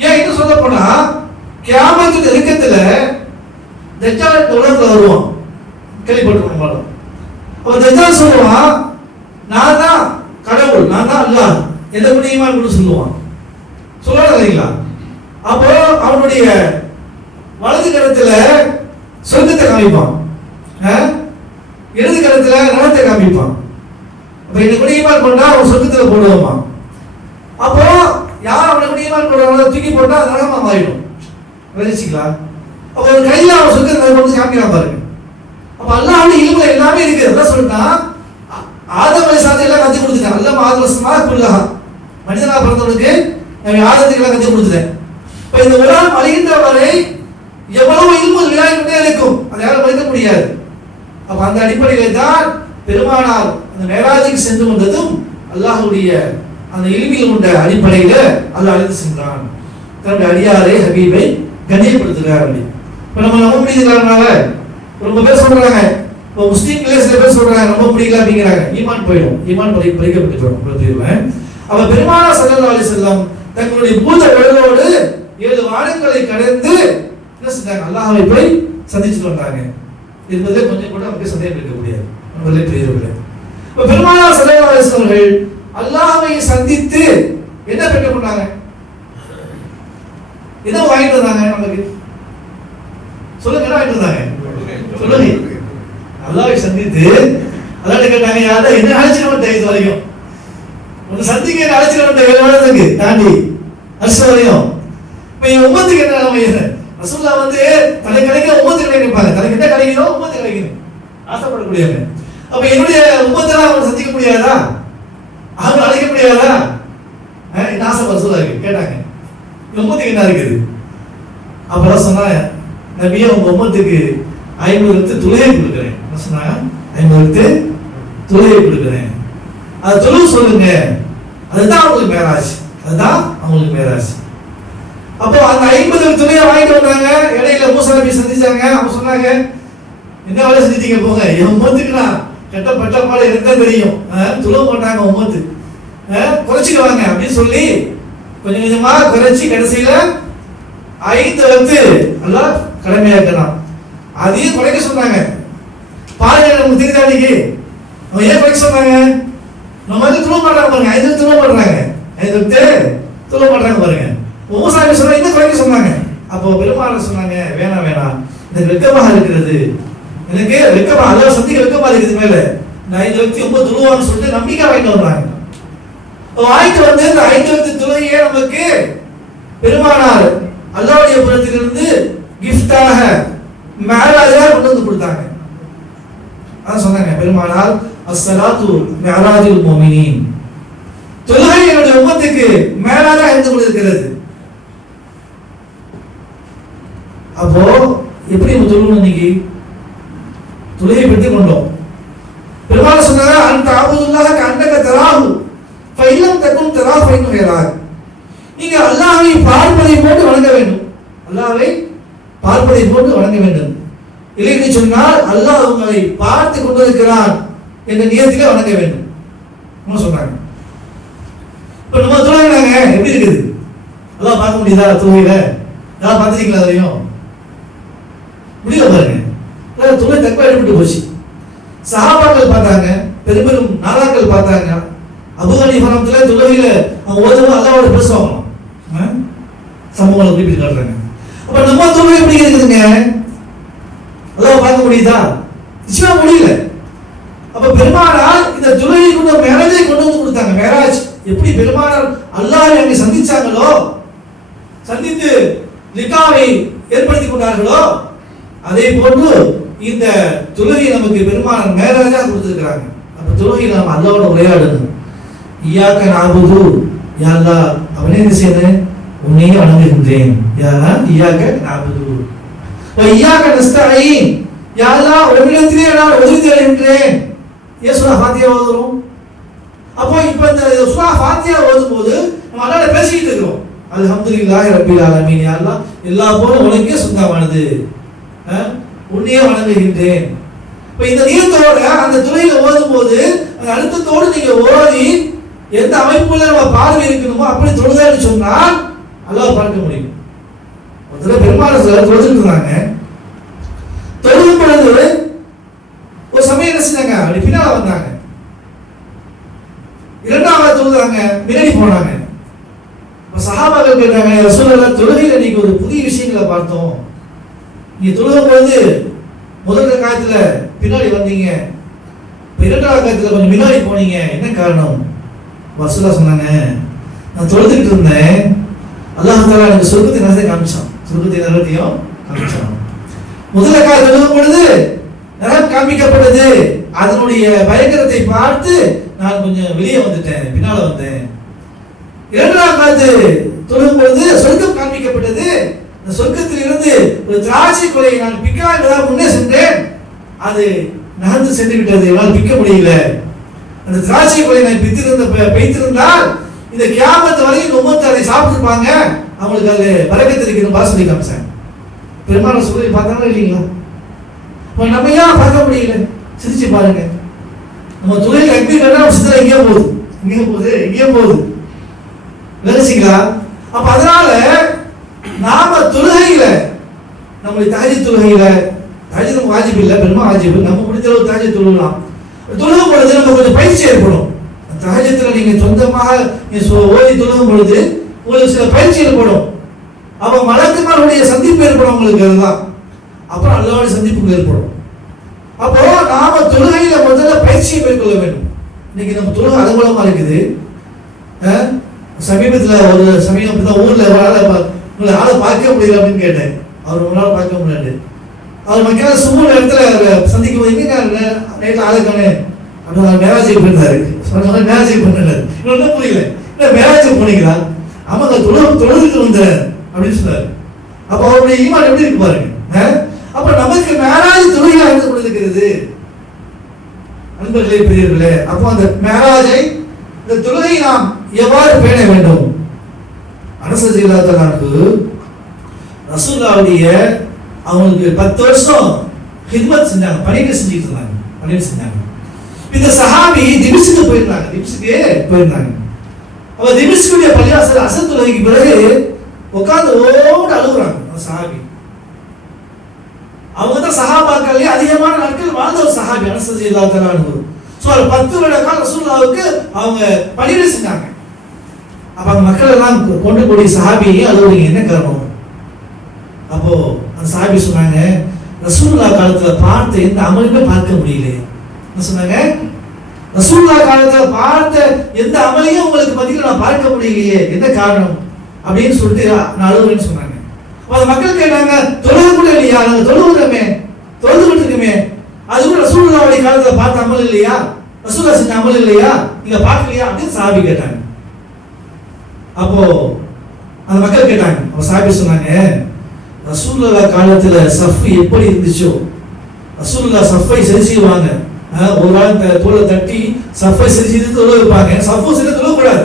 ஏன் இன்னும் சொல்ல போனா கியாமத்து நெருக்கத்துல தஜ்ஜால் உலகத்துல வருவான், கேள்விப்பட்டிருக்கோம். அப்ப தஜ்ஜால் சொல்லுவான், நான் தான் கடவுள், நான் தான் அல்லாஹ், எந்த முடியுமா சொல்லுவான். சொல்லுவாங்களா? அப்போ அவனுடைய வலது கரத்துல சொர்க்கத்தை காமிப்பான், இடது கரத்துல நரகத்தை காமிப்பான். அப்ப இந்த முடியுமா கொண்டா அவன் சொர்க்கத்துல போடுவாமா. அப்போ யார் அவனை முடியுமா போடுறாங்க தூக்கி போட்டா நரகமா மாறிடும். விளைச்சிக்கலாம். அப்ப ஒரு கையில அவன் சொர்க்கத்தை கொண்டு காமிக்கிறான் பாருங்க. அப்ப அல்லாஹ்வுடைய இல்முல எல்லாமே இருக்கு. அதான் சொல்லிட்டான், ஆதம் அலைஹிஸ்ஸலாம் எல்லாம் கத்து கொடுத்துட்டான். அல்லாஹ் ஆதம் ஸ்மாக்குல்லஹா, மனிதனா பிறந்தவனுக்கு ஆதத்துக்கு எல்லாம் கத்து கொடுத்துட்டேன். இப்ப இந்த உலகம் அழிகின்ற வரை எவ்வளவு இல்மு விளையாடிட்டே இருக்கும், அதை யாரும் மறுக்க முடியாது. அப்ப அந்த அடிப்படையில தான் பெருமானார் அந்த மேராஜுக்கு சென்று வந்ததும் அல்லாஹ்வுடைய அந்த இல்மில் உள்ள அடிப்படையில அல்லாஹ் அழைத்து சென்றான். தன்னுடைய அடியாரை ஹபீபை கண்ணியப்படுத்துகிறார். இப்ப நம்ம நம்ப முடியுதுனால ரொம்ப பேர் சொல்றாங்க, இப்போ முஸ்லீம்களே சில பேர் சொல்றாங்க நம்ப முடியல அப்படிங்கிறாங்க. ஈமான் போயிடும், ஈமான் பறிக்கப்பட்டு போயிடும். அப்ப பெருமானார் ஸல்லல்லாஹு அலைஹி வஸல்லம் தங்களுடைய பூத உடலோடு 7 வானங்களை கடந்து என்ன செஞ்சாங்க, அல்லாஹ்வை போய் சந்திச்சுட்டு வந்தாங்க என்பதை கொஞ்சம் கூட நமக்கு சந்தேகம் இருக்க முடியாது. நம்மளே புரியவில்லை. இப்ப பெருமானார் ஸல்லல்லாஹு அலைஹி வஸல்லம் அவர்கள் அல்லாஹ்வை சந்தித்து என்ன பெற்று கொண்டாங்க, என்ன வாங்கிட்டு வந்தாங்க? நமக்கு சொல்லுங்க, என்ன வாங்கிட்டு வந்தாங்க சொல்லுங்க. அல்லாஹ்வை சந்தித்து அல்லாஹ்ட்ட கேட்டாங்க, யாரா என்ன அழைச்சிட்டு வந்த இது வரைக்கும் ஒரு சந்திக்க அழைச்சிட்டு வந்த 7 வருடத்துக்கு தாண்டி அர்ஷ் வரையும். இப்ப என் உம்மத்துக்கு என்ன நிலைமை? ரசூலுல்லாஹ் வந்து தலை கிடைக்க உம்மத்துக்கு நினைப்பாங்க, தலை கிட்ட கிடைக்கணும் உம்மத்து கிடைக்கணும் ஆசைப்படக்கூடியவங்க. அப்ப என்னுடைய உம்மத்தெல்லாம் அவங்க சந்திக்க முடியாதா, அவங்க அழைக்க முடியாதா? இந்த ஆசை ரசூலுல்லாஹ் கேட்டாங்க, உம்மத்துக்கு என்ன இருக்குது? அப்பதான் சொன்னாங்க, நபியே உங்க உம்மத்துக்கு 50 துளையை கொடுக்குறேன். என்ன சொன்னாங்க? 50 துளையை கொடுக்குறேன், அது தொழு சொல்லுங்க, அதுதான் அவங்களுக்கு மேராஜ், அதுதான் அவங்களுக்கு மேராஜ். அப்போ அந்த 50 துணையை வாங்கிட்டு வந்தாங்க. இடையில மூசா நபி சந்திச்சாங்க. அவங்க சொன்னாங்க, என்ன வேலை செஞ்சிட்டீங்க போங்க, என் உம்மத்துக்கு நான் கெட்ட பட்ட பாடு இருந்தா தெரியும், துள மாட்டாங்க உம்மத்து, குறைச்சிட்டு வாங்க அப்படின்னு சொல்லி கொஞ்சம் கொஞ்சமா குறைச்சி கடைசியில 5 எல்லாம் கடமையாக்கலாம். அதையும் குறைக்க சொன்னாங்க. பாருங்க நமக்கு தெரியுதாடிக்கு அவங்க ஏன் குறைக்க சொன்னாங்க? நம்ம வந்து துள மாட்டாங்க பாருங்க, 5 துள மாட்டாங்க, 5 துள மாட்டாங்க பாருங்க. மூசாவை சொன்னா இன்னும் குறைக்க சொன்னாங்க. அப்போ பெருமாள் சொன்னாங்க, வேணாம் வேணாம், எனக்கு வெக்கமாக இருக்கிறது, எனக்கு வெக்கமா, அல்லாஹ் சந்திக்க வெக்கமா இருக்குது மேல, நான் 5 துளுவான்னு சொல்லிட்டு நம்பிக்கை வாங்கிட்டு வர்றாங்க. வாங்கிட்டு வந்து இந்த 5 துளையே நமக்கு பெருமானார் அல்லாஹ்வுடைய புறத்திலிருந்து கிஃப்டாக மேராஜா கொண்டு வந்து கொடுத்தாங்க. அதான் சொன்னாங்க பெருமானார், அஸ்ஸலாத்து மிஅராஜுல் முஃமினீன், தொழுகை என்னுடைய உம்மத்துக்கு மேராஜா இருந்து கொண்டிருக்கிறது. அப்போ எப்படி தொழுகணும்? இன்னைக்கு தொழுகை பெற்றுக் கொண்டோம். பெருமாள் சொன்னாங்க, அந்த அபுதுல்லாஹ கஅன்னக தராஹு ஃபைலம் தகும் தராஹு ஃபைனு யராக், நீங்க அல்லாஹ்வை பார்ப்பதை போன்று வணங்க வேண்டும், அல்லாஹ்வை பார்ப்பதை போன்று வணங்க வேண்டும். இல்லை என்று சொன்னால் அல்லாஹ் உங்களை பார்த்து கொண்டிருக்கிறான் என்ற நியத்திலே வணங்க வேண்டும் சொன்னாங்க. இப்ப நம்ம தொழுகிறாங்க எப்படி இருக்குது? அல்லாஹ் பார்க்க முடியுதா? தொழுகையில யாரும் பார்த்துருக்கீங்களா? அதையும் முடியல பாருங்க. தொழில் தக்குவா ஏற்பட்டு போச்சு. சஹாபாக்கள் பார்த்தாங்க, பெரும் பெரும் நாதாக்கள் பார்த்தாங்க. அபூ ஹனீஃபா ரஹ்மத்துல்லாஹி தொழுகையில அவங்க ஓதுவா அல்லாஹ்வோட பேசுவாங்க, சம்பவங்களை குறிப்பிட்டு காட்டுறாங்க. அப்ப நம்ம தொழுகை எப்படி இருக்குதுங்க? அல்லாஹ் பார்க்க முடியுதா? நிச்சயமா முடியல. அப்ப பெருமானார் இந்த தொழுகை கொண்டு மேராஜை கொண்டு வந்து கொடுத்தாங்க. மேராஜ் எப்படி பெருமானார் அல்லாஹ்வை அங்கே சந்திச்சாங்களோ, சந்தித்து லிகாவை ஏற்படுத்தி கொண்டார்களோ, அதே போன்று இந்த தொழுகை நமக்கு பெருமானார் மேராஜா கொடுத்திருக்கிறாங்க. அப்ப தொழுகை நாம் அல்லாஹ்வோட உரையாடணும். இய்யாக நஅபுது, யா அல்லாஹ் அவனே என்ன செய்யணும், உன்னையே வணங்குகின்றேன். யா இய்யாக நஅபுது, வையாக நஸ்தஈன், யா அல்லாஹ் உன்னிடத்திலே நான் உதவி தேடுகின்றேன். ஏன் சூரா ஃபாத்திஹா ஓதுறோம்? அப்போ இப்போ இந்த சூரா ஃபாத்திஹா ஓதும்போது நம்ம அல்லாஹ்ட்ட பேசிக்கிட்டு இருக்கோம். அல்ஹம்துலில்லாஹி ரப்பில் ஆலமீன், யா அல்லாஹ் எல்லா புகழும் உனக்கே சொந்தமானது, உன்னையே வணங்குகின்றேன். இப்போ இந்த நீயத்தோட அந்த துறையில ஓதும்போது அந்த அழுத்தத்தோடு நீங்க ஓதி எந்த அமைப்புல நம்ம பார்வை இருக்கணுமோ அப்படி தொழுதான்னு சொன்னால் அல்லாஹ் பார்க்க முடியும். ஒருத்தர் பெருமாள் தொழுதுட்டு இருந்தாங்க. தொழுகும் பொழுது ஒரு சமயம் என்ன செஞ்சாங்க, அப்படி பின்னால வந்தாங்க. இரண்டாவது தொழுதாங்க, முன்னாடி போனாங்க. சஹாபாக்கள் கேட்டாங்க, ரசூலுல்லாஹ் தொழுகையில நீங்க ஒரு புதிய விஷயங்களை பார்த்தோம். நீங்க தொழுகும் பொழுது முதல் ரக்காத்துல பின்னாடி வந்தீங்க, இரண்டாவது ரக்காத்துல கொஞ்சம் முன்னாடி போனீங்க, என்ன காரணம்? ரசூலுல்லாஹ் சொன்னாங்க, நான் தொழுதுகிட்டு இருந்தேன், அல்லாஹ் தஆலா எனக்கு சொர்க்கத்தை நரகத்தை காமிச்சான். சொர்க்கத்தை நரகத்தையும் காமிச்சான். முதல் ரக்காத் தொழுகும் பொழுது நரகம் காமிக்கப்பட்டது. அதனுடைய பயங்கரத்தை பார்த்து நான் கொஞ்சம் வெளியே வந்துட்டேன், பின்னால வந்தேன். இரண்டாவது ரக்காத் தொழுகும் பொழுது சொர்க்கம் காண்பிக்கப்பட்டது. அந்த சொர்க்கத்தில் இருந்து ஒரு திராட்சை கொலையை நான் பிக்காக முன்னே சென்றேன், அது நகர்ந்து சென்று விட்டது, என்னால் பிக்க முடியல. அந்த திராட்சை கொலை நான் வைத்திருந்தால் இந்த கியாமத் வரையும் உம்மத்து அதை சாப்பிட்டுருப்பாங்க, அவங்களுக்கு அது பரக்கத்து இருக்கிற சொல்லி காமிச்சேன். பெருமாள் சொல்லி பார்த்தாங்களா இல்லைங்களா? நம்ம ஏன் பார்க்க முடியல? சிரிச்சு பாருங்க. நம்ம தொழில் எப்படி கேட்டா சித்திரம் எங்கேயோ போகுது விளைச்சிங்களா? அப்ப அதனால நாம தொழுகையில நம்மளுடைய தஹஜ்ஜுத் தொழுகையில, தஹஜ்ஜுத் நம்ம வாஜிப் இல்லை, பெருமா வாஜிப், நம்ம முடிஞ்ச அளவு தஹஜ்ஜுத் தொழுகலாம். தொழுகும் பொழுது நம்ம கொஞ்சம் பயிற்சி ஏற்படும். தஹஜ்ஜுத்ல நீங்க சொந்தமாக ஓதி தொழுகும் பொழுது உங்களுக்கு சில பயிற்சி ஏற்படும். அப்ப மலக்குமாருடைய சந்திப்பு ஏற்படும் உங்களுக்கு, அதுதான் அப்புறம் அல்லாஹ்வுடைய சந்திப்பு ஏற்படும். அப்போ நாம தொழுகையில முதல்ல பயிற்சியை மேற்கொள்ள வேண்டும். இன்னைக்கு நம்ம தொழுகை அலுவலமா இருக்குது. சமீபத்தில் ஒரு சமயம் அப்படிதான் ஊர்ல உங்களை ஆளை பார்க்க முடியல அப்படின்னு கேட்டேன். அவர் உங்களால் பார்க்க முடியாது. அவர் மக்கள் சும்மா இடத்துல சந்திக்கும் போது எங்க நைட்ல ஆளுக்கானே அப்படின்னு மேராஜுக்கு போயிருந்தாரு. சொன்னாங்க மேராஜுக்கு பண்ணல, இன்னும் புரியல, இல்லை மேராஜுக்கு போனீங்களா? ஆமாங்க, தொழுதுக்கு வந்தார் அப்படின்னு சொன்னாரு. அப்போ அவருடைய ஈமான் எப்படி இருக்கு பாருங்க. அப்ப நமக்கு மேராஜ் தொழுகை அறிந்து கொண்டிருக்கிறது அன்பர்களே, பெரியவர்களே. அப்போ அந்த மேராஜை, இந்த தொழுகை நாம் எவ்வாறு பேண வேண்டும்? அனஸ் ரலியல்லாஹு அன்ஹு ரசூலுல்லாஹ்வுடைய அவங்களுக்கு 10 வருஷம் ஹித்மத் செஞ்சாங்க, பணிகள் செஞ்சுட்டு இருந்தாங்க. இந்த சஹாபி திமிஷ்க்கு போயிருந்தாங்க. அவ திமிஷ்குடைய பள்ளிவாசல் அசர் தொழுகைக்கு பிறகு உட்கார்ந்து ஓட அழுகுறாங்க. சஹாபி அவங்க தான் சஹாபாக்களே அதிகமான நாட்கள் வாழ்ந்த ஒரு சஹாபி அனஸ் ரலியல்லாஹு அன்ஹு. சோ 10 வருட கால ரசூலுல்லாஹ்வுக்கு அவங்க பணிகள் செஞ்சாங்க. அப்ப அந்த மக்கள் எல்லாம் கொண்டு கூடிய சஹாபியை அழுகுறீங்க, என்ன காரணம்? அப்போ அந்த சஹாபி சொன்னாங்க, ரசூலுல்லாஹ் காலத்துல பார்த்த எந்த அமலுமே பார்க்க முடியல. என்ன சொன்னாங்க? ரசூலுல்லாஹ் காலத்துல பார்த்த எந்த அமலையும் உங்களுக்கு மத்தியில நான் பார்க்க முடியலையே, என்ன காரணம் அப்படின்னு சொல்லிட்டு நான் அழுகுறேன்னு சொன்னாங்க. அப்ப அந்த மக்கள் கேட்டாங்க, தொழுக கூட இல்லையா? நாங்க தொழுதுகிட்டு இருக்கோமே, அது கூட ரசூலுல்லாஹ் காலத்துல பார்த்த அமல் இல்லையா? ரசூலுல்லாஹ் செஞ்ச அமல் இல்லையா? நீங்க பார்க்கலையா அப்படின்னு சஹாபி கேட்டாங்க. அப்போ அந்த மக்கள் கேட்டாங்க. அப்ப சஹாபி சொன்னாங்க, ரசூலுல்லாஹ் காலத்துல சஃப் எப்படி இருந்துச்சோ, ரசூலுல்லாஹ் சஃபை சரி செய்வாங்க. ஒரு ஆள் தோலை தட்டி சஃபை சரி செய்து தொழ வைப்பாங்க. சஃபு சரி தொழக்கூடாது.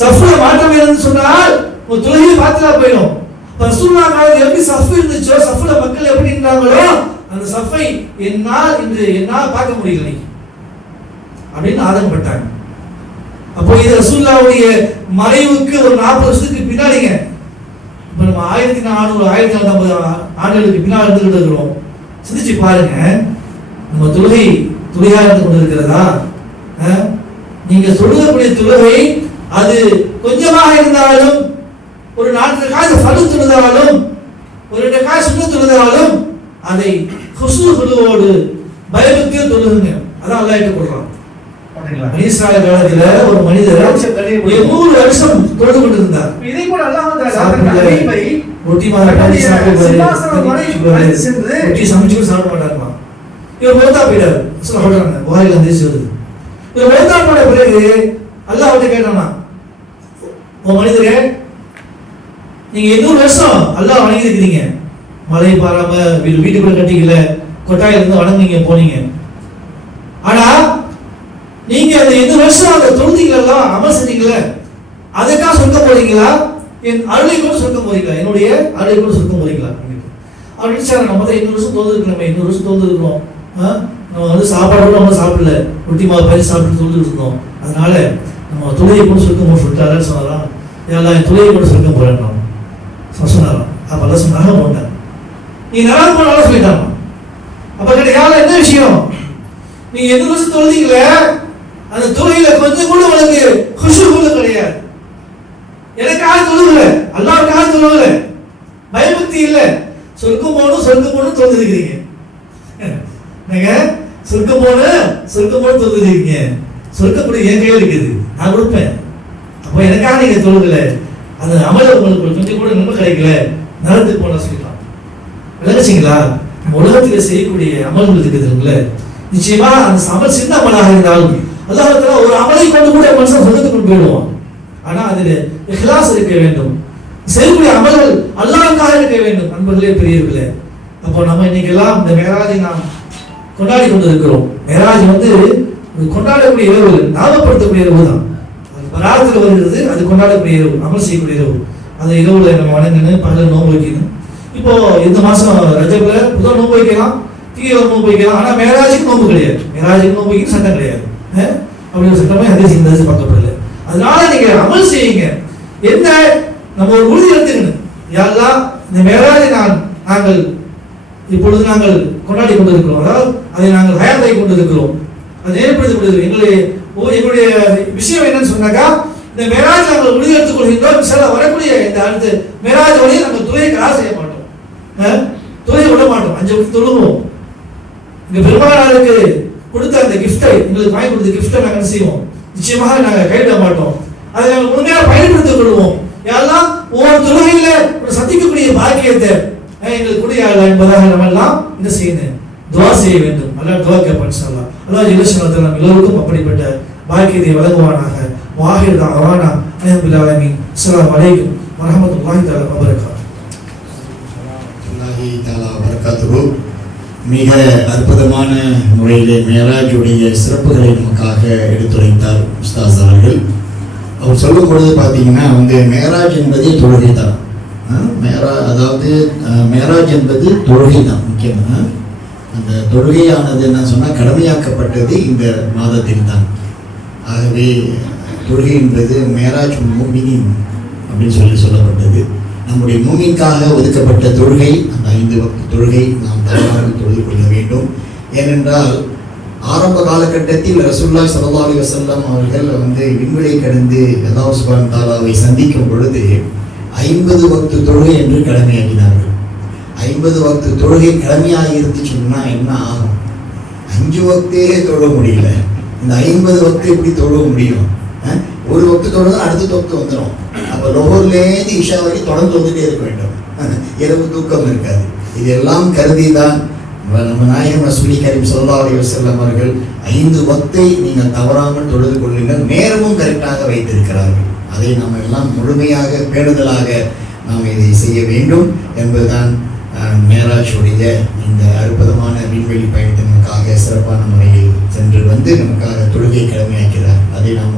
சஃப்ல மாற்றம் இருந்து சொன்னால் ஒரு தொழுகையை பாத்திரா போயிடும். ரசூலுல்லாஹ் காலத்துல எப்படி சஃப் இருந்துச்சோ, சஃப்ல மக்கள் எப்படி இருந்தாங்களோ, அந்த சஃபை என்னால் பார்க்க முடியல அப்படின்னு ஆதங்கப்பட்டாங்க. அப்போ இது ரசூலுல்லாஹ்வுடைய மறைவுக்கு ஒரு 40 வருஷத்துக்கு பின்னாடிங்க. இப்ப நம்ம 1400 1450 ஆண்டுகளுக்கு பின்னால் இருந்துகிட்டு இருக்கிறோம். சிந்திச்சு பாருங்க, நம்ம துளையா இருந்து கொண்டிருக்கிறதா? நீங்க சொல்லக்கூடிய தொழுகை அது கொஞ்சமாக இருந்தாலும், ஒரு 4 காசு ஃபர்து தொழுதாலும், ஒரு 2 காசு சுன்னத் தொழுதாலும், அதை குசுஹுலோடு பயபக்திய தொழுகுங்க. அதான் அல்லாஹ் ஏற்றுக்கொள்றான். இஸ்ராயேல் காலத்துல ஒரு மனிதர் 100 வருஷம் தொழுது கொண்டிருந்தார். இதை கூட அல்லாஹ் ரொட்டி சமைச்சு சாப்பிட மாட்டாருமா. இவர் மௌத்தா போயிட்டாரு. சொல்றாங்க புகாரில வந்து வருது. இவர் மௌத்தா போன பிறகு அல்லாஹ் அவர்கிட்ட கேட்டானா, ஓ மனிதரே, நீங்க 200 வருஷம் அல்லாஹ் வணங்கி இருக்கிறீங்க, மழை பாராம வீட்டுக்குள்ள கட்டிக்கல, கொட்டாயில இருந்து வணங்குங்க போனீங்க. ஆனா நீங்க அந்த 2 வருஷம் அந்த தொழுதிகளா அமல் செஞ்சீங்களே, அதுக்காக சொல்ல போறீங்களா? என் அருளை கூட சொல்ல போறீங்களா? என்னுடைய அருளை கூட சொல்ல போறீங்களா அப்படின்னு சார். நம்ம தான் 2 வருஷம் தோல்ந்துருக்கோம், 2 வருஷம் தோல்ந்துருக்கோம். நம்ம வந்து சாப்பாடு கூட நம்ம சாப்பிடல, ரொட்டி மாவு பயிர் சாப்பிட்டு தோல்ந்துட்டு இருந்தோம். அதனால நம்ம தொழுகை கூட சொல்ல சொல்லிட்டாரு சொன்னாராம். எல்லாம் என் தொழுகை கூட சொல்ல போறேன் சொன்னாராம். அப்பெல்லாம் சொன்னாங்க போட்டேன், நீ நல்லா போனாலும் சொல்லிட்டாங்க. அப்ப கேட்ட என்ன விஷயம், நீங்க 2 வருஷம் தொழுதீங்களே, அந்த தொழுகையில கொஞ்சம் கூட உனக்கு குஷு கூட கிடையாது. எனக்காக தொழுகல, அல்லாஹ்வுக்காக தொழுகல, பயபக்தி இல்ல. சொர்க்கம் போகணும் தொழுதுக்கிறீங்க. நீங்க சொர்க்கம் போகணும் தொழுதுக்கிறீங்க. சொர்க்கம் கூட என் கையில் இருக்குது, நான் கொடுப்பேன். அப்போ எனக்காக நீங்க தொழுகல, அந்த அமல உங்களுக்கு கொஞ்சம் கூட நன்மை கிடைக்கல, நரத்துக்கு போனா சொல்லிக்கலாம். விளங்குச்சிங்களா? உலகத்தில் செய்யக்கூடிய அமல்கள் இருக்குதுங்களே, நிச்சயமா அந்த அமல் சின்ன அமலாக இருந்தாலும் அல்லாஹ் ஒரு அமலை கொண்டு கூட மனுஷன் சொர்க்கத்துக்கு கொண்டு போயிடுவான். ஆனா அதுல இஹ்லாஸ் இருக்க வேண்டும், செய்யக்கூடிய அமல்கள் அல்லாஹ்வுக்காக இருக்க வேண்டும். அன்பர்களே பெரியவர்களே, அப்போ நம்ம இன்னைக்கு எல்லாம் இந்த மேராஜை நாம் கொண்டாடி கொண்டு இருக்கிறோம். மேராஜ் வந்து கொண்டாடக்கூடிய இரவு, ஞாபகப்படுத்தக்கூடிய இரவு தான். பராத்தில் வருகிறது, அது கொண்டாடக்கூடிய இரவு, அமல் செய்யக்கூடிய இரவு. அந்த இரவுல நம்ம வணங்கணும், பகல நோன்பு வைக்கணும். இப்போ இந்த மாசம் ரஜப்ல புதன் நோன்பு வைக்கலாம், தீவிர நோன்பு வைக்கலாம். ஆனா மேராஜுக்கு நோன்பு கிடையாது, மேராஜுக்கு நோன்பு வைக்க சட்டம் கிடையாது. அப்படி ஒரு சட்டமே ஹதீஸ் இந்த பார்க்கப்படல. அதனால நீங்க அமல் செய்யுங்க. என்ன நம்ம ஒரு உறுதி எடுத்துக்கணும், யா அல்லாஹ் இந்த மேராஜை நாங்கள் இப்பொழுது நாங்கள் கொண்டாடி கொண்டிருக்கிறோம், அதாவது அதை நாங்கள் ஹயாத்தை கொண்டிருக்கிறோம், அதை ஏற்படுத்திக் கொண்டிருக்கிறோம். எங்களுடைய விஷயம் என்னன்னு சொன்னாக்கா, இந்த மேராஜ் நாங்கள் உறுதி எடுத்துக் கொள்கின்றோம். சில வரக்கூடிய இந்த அடுத்த மேராஜ் வழியை நாங்கள் துறையை கிராஸ் செய்ய மாட்டோம், துறையை விட மாட்டோம், 5 வருஷம் தொழுவோம். இங்க பெருமானாருக்கு கொடுத்த அந்த கிஃப்டை, எங்களுக்கு வாங்கி கொடுத்த கிஃப்டை நாங்கள் என்ன செய்வோம், நிச்சயமாக நாங்கள் கைவிட மாட்டோம். அதை நாங்கள் முழுமையாக பயன்படுத்திக் கொள்வோம். யாரெல்லாம் ஒவ்வொரு தொழுகையில சந்திக்கக்கூடிய பாக்கியத்தை எங்களுக்கு கூடிய என்பதாக நம்ம எல்லாம் என்ன செய்யணும், துவா செய்ய வேண்டும். அல்லாஹ் துவா கேட்பான் இன்ஷாஅல்லாஹ். அல்லாஹ் ஜல்லஷானஹு நம்ம எல்லோருக்கும் அப்படிப்பட்ட பாக்கியத்தை வழங்குவானாக. வாஹிர் தஅவானா அல்ஹம்துலில்லாஹி ஆலமீன். அஸ்ஸலாமு அலைக்கும் வரஹ்மத்துல்லாஹி தஆலா வபரகாத்துஹு. மிக அற்புதமான முறையிலே மேராஜுடைய சிறப்புகளை நமக்காக எடுத்துரைத்தார் உஸ்தாஸ் அவர்கள். அவர் சொல்லும் பொழுது பார்த்தீங்கன்னா வந்து மேராஜ் என்பதே தொழுகை தான். அதாவது மேராஜ் என்பது தொழுகை தான். முக்கியமாக அந்த தொழுகையானது என்ன சொன்னால் கடமையாக்கப்பட்டது இந்த மாதத்தில் தான். ஆகவே தொழுகை என்பது மேராஜ் முஃமினீன் அப்படின்னு சொல்லப்பட்டது. நம்முடைய மூமின்காக ஒதுக்கப்பட்ட தொழுகை அந்த 5 வக்த் தொழுகை நாம் தவறாமல் தொழுது கொள்ள வேண்டும். ஏனென்றால் ஆரம்ப காலகட்டத்தில் ரசூலுல்லாஹி ஸல்லல்லாஹு அலைஹி வஸல்லம் அவர்கள் வந்து விண்வெளி கடந்து அல்லாஹ் சுப்ஹானஹு வ தஆலாவை சந்திக்கும் பொழுது 50 வக்த் தொழுகை என்று கடமையாக்கினார்கள். 50 வக்த் தொழுகை கடமையாக இருந்துச்சுன்னா என்ன ஆகும்? 5 வக்தே தொழ முடியல, இந்த 50 வக்து எப்படி தொழ முடியும்? ஒரு வக்து தொழுது அடுத்த வக்து வந்துடும். அப்போ லோஹர்லேருந்து இஷா வரைக்கும் தொடர்ந்து வந்துட்டே இருக்க வேண்டும், இரவு தூக்கம் இருக்காது. இதெல்லாம் கருதி தான் நம்ம நாயகம் ரசூல் கரீம் ஸல்லல்லாஹு அலைஹி வஸல்லம் அவர்கள் 5 வக்தை நீங்கள் தவறாமல் தொழுது கொள்ளுங்கள், நேரமும் கரெக்டாக வைத்திருக்கிறார்கள். அதை நாம் எல்லாம் முழுமையாக பேணுதலாக நாம் இதை செய்ய வேண்டும் என்பதுதான் மேராஜுடைய இந்த அற்புதமான விண்வெளி பயணத்தை நமக்காக சிறப்பான முறையில் சென்று வந்து நமக்காக தொழுகை கடமையாக்கிறார். அதை நாம்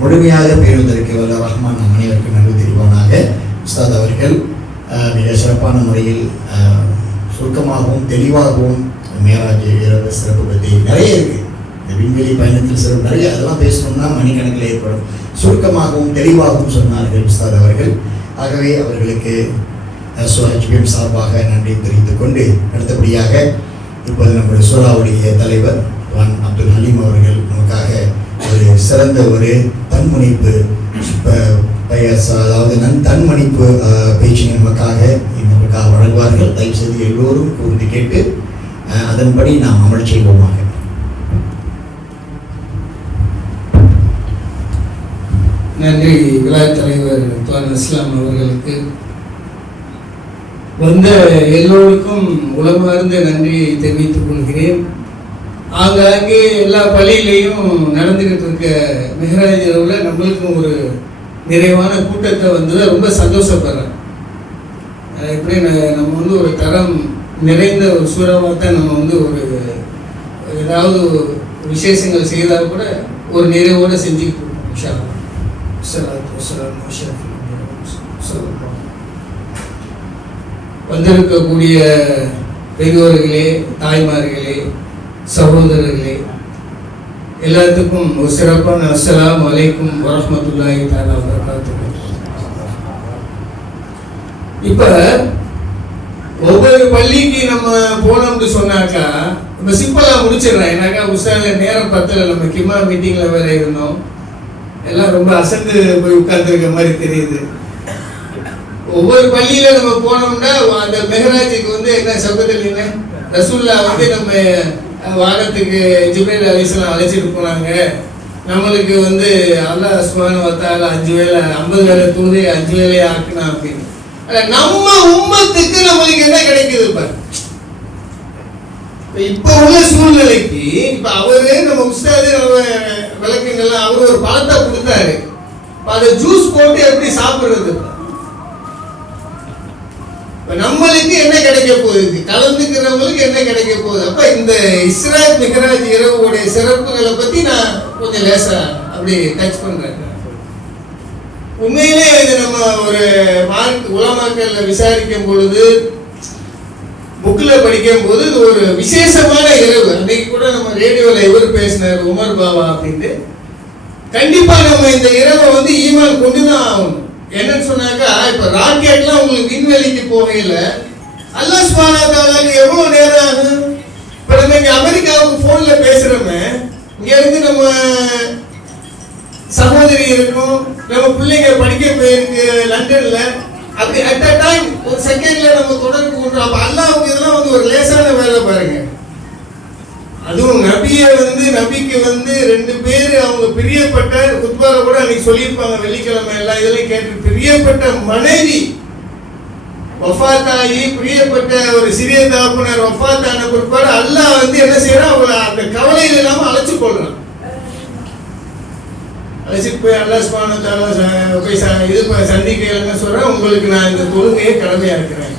முழுமையாக பேணுவதற்கு வல்ல ரஹ்மான் நம் அனைவருக்கும் நன்மை தெரிவானாக. உஸ்தாத் அவர்கள் மிக சிறப்பான முறையில் சுருக்கமாகவும் தெளிவாகவும் மேராஜ் இரவு சிறப்பு பற்றி நிறைய இருக்குது. இந்த விண்வெளி பயணத்தில் சிறப்பு நிறைய, அதெல்லாம் பேசணும்னா மணிக்கணக்கில் ஏற்படும். சுருக்கமாகவும் தெளிவாகவும் சொன்னார்கள் உஸ்தாத் அவர்கள். ஆகவே அவர்களுக்கு SOHBM சார்பாக நன்றி தெரிவித்துக் கொண்டு அடுத்தபடியாக இப்போது நம்முடைய சூறாவுடைய தலைவர் வான் அப்துல் ஹலீம் அவர்கள் நமக்காக ஒரு சிறந்த ஒரு தன்முனைப்பு அதாவது தன்மணிப்பு பேச்சினை நமக்காக வழங்குவார்கள். தயவுசெய்து எல்லோரும் கூர்ந்து கேட்டு அதன்படி நாம் அமல் செய்வோமாக. நன்றி விழாத் தலைவர் துவான் இஸ்லாம் அவர்களுக்கு. வந்த எல்லோருக்கும் உளமார்ந்த நன்றியை தெரிவித்துக் கொள்கிறேன். ஆங்காங்கே எல்லா பள்ளியிலையும் நடந்துகிட்டு இருக்க மெஹராஜ் இரவில் நம்மளுக்கும் ஒரு நிறைவான கூட்டத்தை வந்ததை ரொம்ப சந்தோஷப்படுறேன். எப்படி நம்ம வந்து ஒரு தரம் நிறைந்த ஒரு சூறாவாக தான் நம்ம வந்து ஒரு ஏதாவது விசேஷங்கள் செய்தால் கூட ஒரு நிறைவோடு செஞ்சுக்கிட்டு இருக்கோம். இன்ஷா அல்லாஹ். ஸலாத்து வஸ்ஸலாமு அலா அஷ்ரஃபில் அன்பியா. வந்திருக்கக்கூடிய பெரியோர்களே, தாய்மார்களே, சகோதரர்களே, எல்லாத்துக்கும் ஒரு சிறப்பான அஸ்ஸலாமு அலைக்கும் வரஹ்மத்துல்லாஹி தஆலா வபரகாத்துஹு. இப்ப ஒவ்வொரு பள்ளிக்கு நம்ம போனோம்னு சொன்னாக்கா நம்ம சிம்பிளா முடிச்சிடறேன். ஏன்னாக்கா உஸ்தாத நேரம் பத்தல, நம்ம கிமா மீட்டிங்ல வேற இருந்தோம், எல்லாம் ரொம்ப அசந்து போய் உட்கார்ந்துருக்க மாதிரி தெரியுது. ஒவ்வொரு பள்ளியில நம்ம போனோம்னா அந்த மெஹராஜுக்கு வந்து என்ன சபத்தில் என்ன ரசூல்லா வந்து நம்ம வானத்துக்கு ஜிப்ரீல் அலைஹிஸ்ஸலாம் அழைச்சிட்டு போனாங்க. நம்மளுக்கு வந்து அல்லாஹ் சுப்ஹானஹு வ தஆலா 5 வேளை 50 வேளை தொழுகை 5 வேளையை ஆக்குனா அப்படின்னு. நம்ம உம்மத்துக்கு நம்மளுக்கு என்ன கிடைக்குது? இப்ப உள்ள சூழ்நிலைக்கு இப்ப அவரு நம்ம உஸ்தாது நம்ம விளக்குங்கள்லாம் அவரு ஒரு பழத்தை கொடுத்தாரு, அதை ஜூஸ் போட்டு எப்படி சாப்பிடுறது? நம்மளுக்கு என்ன கிடைக்க போகுது? கலந்துக்கிறவங்களுக்கு என்ன கிடைக்க போகுது? அப்ப இந்த இஸ்ரா மிஹ்ராஜ் இரவுடைய சிறப்புகளை பத்தி நான் கொஞ்சம் லேசா அப்படி டச் பண்றேன். உண்மையிலே இது நம்ம ஒரு உலமாக்கள்ல விசாரிக்கும் பொழுது, புக்ல படிக்கும் போது இது ஒரு விசேஷமான இரவு. அன்னைக்கு கூட நம்ம ரேடியோல இவர் பேசினார், உமர் பாபா அப்படின்னு. கண்டிப்பா நம்ம இந்த இரவை வந்து ஈமான் கொண்டுதான் ஆகணும். என்னன்னு சொன்னாக்கா, இப்ப ராக்கெட்லாம் உங்களுக்கு விண்வெளிக்கு போகையில அல்லாஹ் சுப்ஹானஹு வ தஆலாக்கு எவ்வளவு நேரம் ஆகும்? இப்ப நம்ம இங்க அமெரிக்காவுக்கு போன்ல பேசுறோமே, இங்க இருந்து நம்ம சகோதரி இருக்கும், நம்ம பிள்ளைங்க படிக்க போயிருக்கு லண்டன்ல, அப்படி அட் அ டைம் ஒரு செகண்ட்ல நம்ம தொடர்பு கொண்டோம். அப்ப அல்லாஹ்வுக்கு இதெல்லாம் வந்து ஒரு லேசான வேலை பாருங்க. அதுவும் நபிக்கு வந்து 2 பேர் அவங்க பிரியப்பட்ட, குத்பால கூட அன்னைக்கு சொல்லியிருப்பாங்க வெள்ளிக்கிழமை எல்லாம் இதெல்லாம் கேட்டு, பிரியப்பட்ட மனைவி வஃபாத்தாகி பிரியப்பட்ட ஒரு சிறிய தகப்பனார் வஃபாத்தான பிற்பாடு அல்லாஹ் வந்து என்ன செய்யறான், அவங்களை அந்த கவலையில் இல்லாம அழைச்சு கொள்றான். அழைச்சிட்டு போய் அல்லாஹ் சுப்ஹானஹு வ தஆலா போய் இது சந்திக்க சொல்றேன், உங்களுக்கு நான் இந்த தொழுகையை கடமையா இருக்கிறேன்.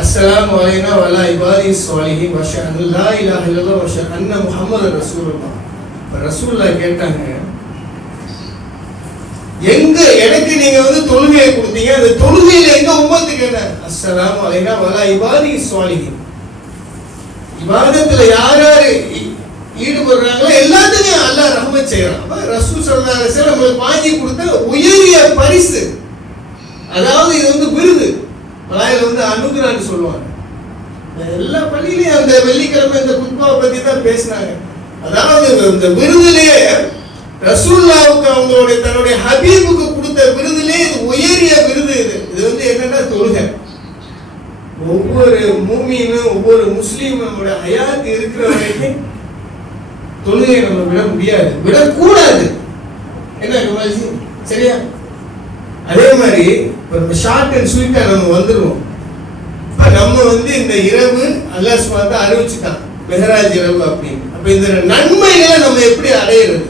அஸ்ஸலாமு அலைனா வ அலா இபாதிஸ் ஸாலிஹீன் வ அஷ்ஹது அல்லா இலாஹ இல்லல்லாஹ் வ அஷ்ஹது அன்ன முஹம்மதர் ரசூலுல்லாஹ். ரசூலுல்லாஹ் கேட்டாங்க, எங்க எனக்கு நீங்க வந்து தொழுகையை கொடுத்தீங்க, அந்த தொழுகையில எங்க உம்மத்துக்கு என்ன? அஸ்ஸலாமு அலைனா வ அலா இபாதிஸ் ஸாலிஹீன். இபாதத்துல யார் யார் ஈடுபடுறாங்களோ எல்லாத்துக்கும் அல்லாஹ் ரஹ்மத் செய்யறான். அப்ப ரசூல் ஸல்லல்லாஹு அலைஹி வஸல்லம் நம்மளுக்கு வாங்கி கொடுத்த உயரிய பரிசு, அதாவது இது வந்து விருது. மலாயில வந்து அனுகிரகம்னு சொல்லுவாங்க. எல்லா பள்ளியிலையும் அந்த வெள்ளிக்கிழமை இந்த குத்பாவை பத்தி தான் பேசினாங்க. அதாவது இந்த விருதுலேயே ரசூலுல்லாஹ்வுக்கு அவங்களுடைய தன்னுடைய ஹபீபுக்கு கொடுத்த விருதுலேயே இது உயரிய விருது. இது வந்து என்னன்னா தொழுகை. ஒவ்வொரு மூமினும் ஒவ்வொரு முஸ்லீமோட ஹயாத் இருக்கிற வரைக்கும் தொழுகையை நம்ம விட முடியாது, விடக்கூடாது. என்ன சரியா? அதே மாதிரி இப்போ நம்ம ஷார்ட் அண்ட் ஸ்வீட்டா நம்ம வந்துடுவோம். இப்போ நம்ம வந்து இந்த இரவு அல்லாஹ் சுப்ஹானஹு வ தஆலா அறிவிச்சுட்டான் மெஹராஜ் இரவு அப்படின்னு. அப்போ இந்த நன்மைகளை நம்ம எப்படி அடையிறது?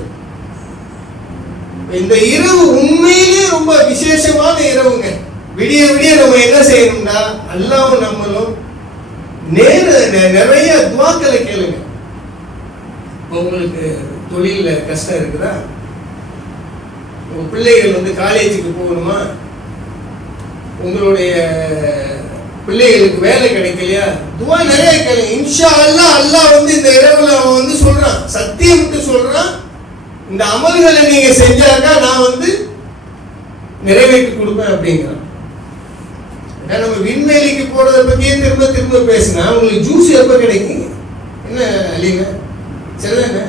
இந்த இரவு உண்மையிலே ரொம்ப விசேஷமான இரவுங்க. விடிய விடிய நம்ம என்ன செய்யணும்னா, அல்லாஹ்வும் நம்மளும் நிறைய துஆக்களை கேளுங்க. உங்களுக்கு தொழில கஷ்டம் இருக்குதா? உங்க பிள்ளைகள் வந்து காலேஜுக்கு போகணுமா? உங்களுடைய பிள்ளைகளுக்கு வேலை கிடைக்கலையா? துவா நிறைய கேளுங்க. இன்ஷா அல்லாஹ் அல்லாஹ் வந்து இந்த இரவுல அவன் வந்து சொல்றான், சத்தியம் விட்டு சொல்றான், இந்த அமல்களை நீங்க செஞ்சாக்கா நான் வந்து நிறைவேற்றி கொடுப்பேன் அப்படிங்கிறான். நம்ம விண்வெளிக்கு போறதை பத்தியே திரும்ப திரும்ப பேசினா உங்களுக்கு ஜூஸ் எப்ப கிடைக்குங்க? என்ன அலிங்க சரிதானே?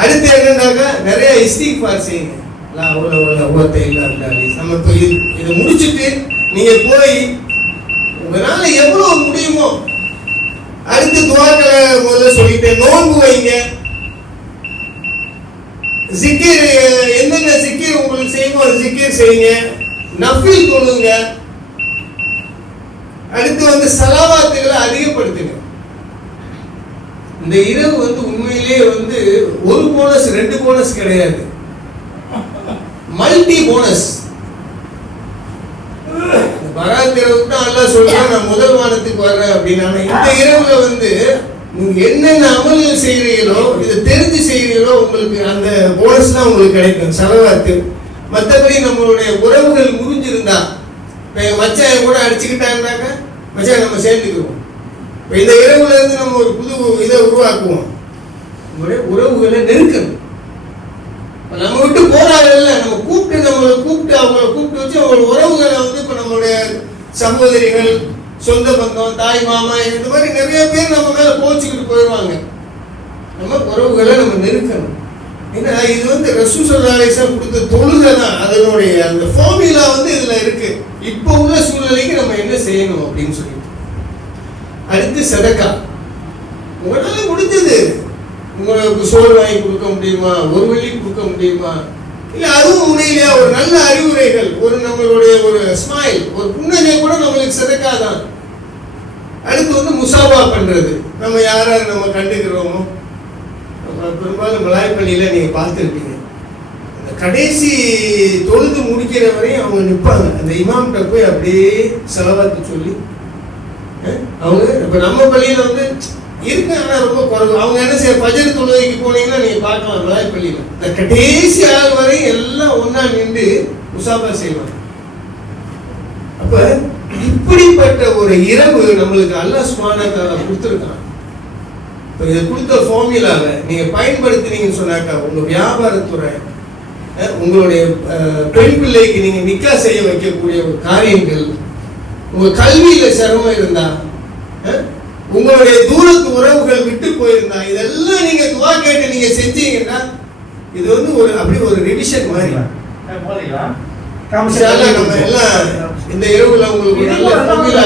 அடுத்து என்னன்னாக்கா நிறைய இஸ்திக்ஃபார் செய்யுங்க. நம்ம இதை முடிச்சுட்டு நீங்க போய் உங்களால எவ்வளவு முடியுமோ அடுத்து துஆக்களை முதல்ல சொல்லிட்டேன். நோன்பு வைங்க, ஜிக்கிர் என்னென்ன ஜிக்கிர் உங்களுக்கு செய்யுமோ அது ஜிக்கிர் செய்யுங்க, நஃபில் தொழுங்க. அடுத்து வந்து ஸலவாத்துகளை அதிகப்படுத்துங்க. இந்த இரவு வந்து உண்மையிலேயே வந்து ஒரு போனஸ் 2 போனஸ் கிடையாது, மல்டி போனஸ். பராத் இரவுக்கு தான் அல்லாஹ் சொல்றான் நான் முதல் வானத்துக்கு வர்றேன் அப்படின்னு. ஆனா இந்த இரவுல வந்து நீங்க என்னென்ன அமல்கள் செய்கிறீங்களோ இதை தெரிஞ்சு செய்கிறீங்களோ உங்களுக்கு அந்த போனஸ் தான் உங்களுக்கு கிடைக்கும், செலவாத்து. மற்றபடி நம்மளுடைய உறவுகள் முறிஞ்சிருந்தா, இப்போ எங்கள் மச்சான் கூட அடிச்சுக்கிட்டாங்கனாக்க மச்சான் நம்ம சேர்ந்துக்குவோம். இப்போ இந்த இரவுல இருந்து நம்ம ஒரு புது இதை உருவாக்குவோம். நம்மளுடைய உறவுகளை நெருக்கணும். நம்ம விட்டு போறாங்கல்ல, நம்ம நம்மளை கூப்பிட்டு அவங்கள கூப்பிட்டு வச்சு அவங்களோட உறவுகளை வந்து இப்போ நம்மளுடைய சகோதரிகள், சொந்த பந்தம், தாய் மாமா, இந்த மாதிரி நிறைய பேர் நம்ம மேல கோச்சிக்கிட்டு போயிடுவாங்க. நம்ம உறவுகளை நம்ம நெருக்கணும். ஏன்னா இது வந்து ரசூல் ஸல்லல்லாஹு அலைஹி வஸல்லம் கொடுத்த தொழுகை தான், அதனுடைய அந்த ஃபார்முலா வந்து இதுல இருக்கு. இப்போ உள்ள சூழ்நிலைக்கு நம்ம என்ன செய்யணும் அப்படின்னு சொல்லிட்டு. அடுத்து சதக்கா. உங்களால முடிஞ்சது, உங்களுக்கு சோறு வாங்கி கொடுக்க முடியுமா, ஒரு வெள்ளி கொடுக்க முடியுமா, இல்ல அதுவும் முடியலையா ஒரு நல்ல அறிவுரைகள், ஒரு நம்மளுடைய ஒரு ஸ்மைல், ஒரு புன்னகை கூட நம்மளுக்கு சதக்கா தான். அடுத்து வந்து முசாபா பண்றது. நம்ம யார் யார் நம்ம கண்டுக்கிறோமோ, பெரும்பாலும் மலாய்ப்பள்ளியில நீங்க பார்த்துருப்பீங்க, அந்த கடைசி தொழுது முடிக்கிற வரையும் அவங்க நிற்பாங்க. அந்த இமாம்கிட்ட போய் அப்படியே செலவாத்து சொல்லி அவங்க. இப்ப நம்ம பள்ளியில வந்து இருக்கு, ஆனா ரொம்ப குறைவு. அவங்க என்ன செய்ய, ஃபஜர் தொழுகைக்கு போனீங்கன்னா நீங்க பார்க்கலாம் மலாய்ப்பள்ளியில இந்த கடைசி ஆள் வரையும் எல்லாம் ஒன்னா நின்று முசாபா செய்வாங்க. அப்ப இப்படிப்பட்ட ஒரு இரவு நம்மளுக்கு அல்லாஹ் சுப்ஹானஹு வ தஆலா கொடுத்துருக்கான். இப்போ இதை கொடுத்த ஃபார்முலாவை நீங்க பயன்படுத்தினீங்கன்னு சொன்னாக்கா உங்க வியாபாரத்துறை, உங்களுடைய பெண் பிள்ளைக்கு நீங்க நிக்கா செய்ய வைக்கக்கூடிய ஒரு காரியங்கள், உங்க கல்வியில சிரமம் இருந்தா, உங்களுடைய தூரத்து உறவுகள் விட்டு போயிருந்தா, இதெல்லாம் நீங்க துவா கேட்டு நீங்க செஞ்சீங்கன்னா இது வந்து ஒரு அப்படி ஒரு ரிவிஷன் மாதிரி. நம்ம எல்லாம் இந்த இரவுல உங்களுக்கு நல்ல ஃபார்முலா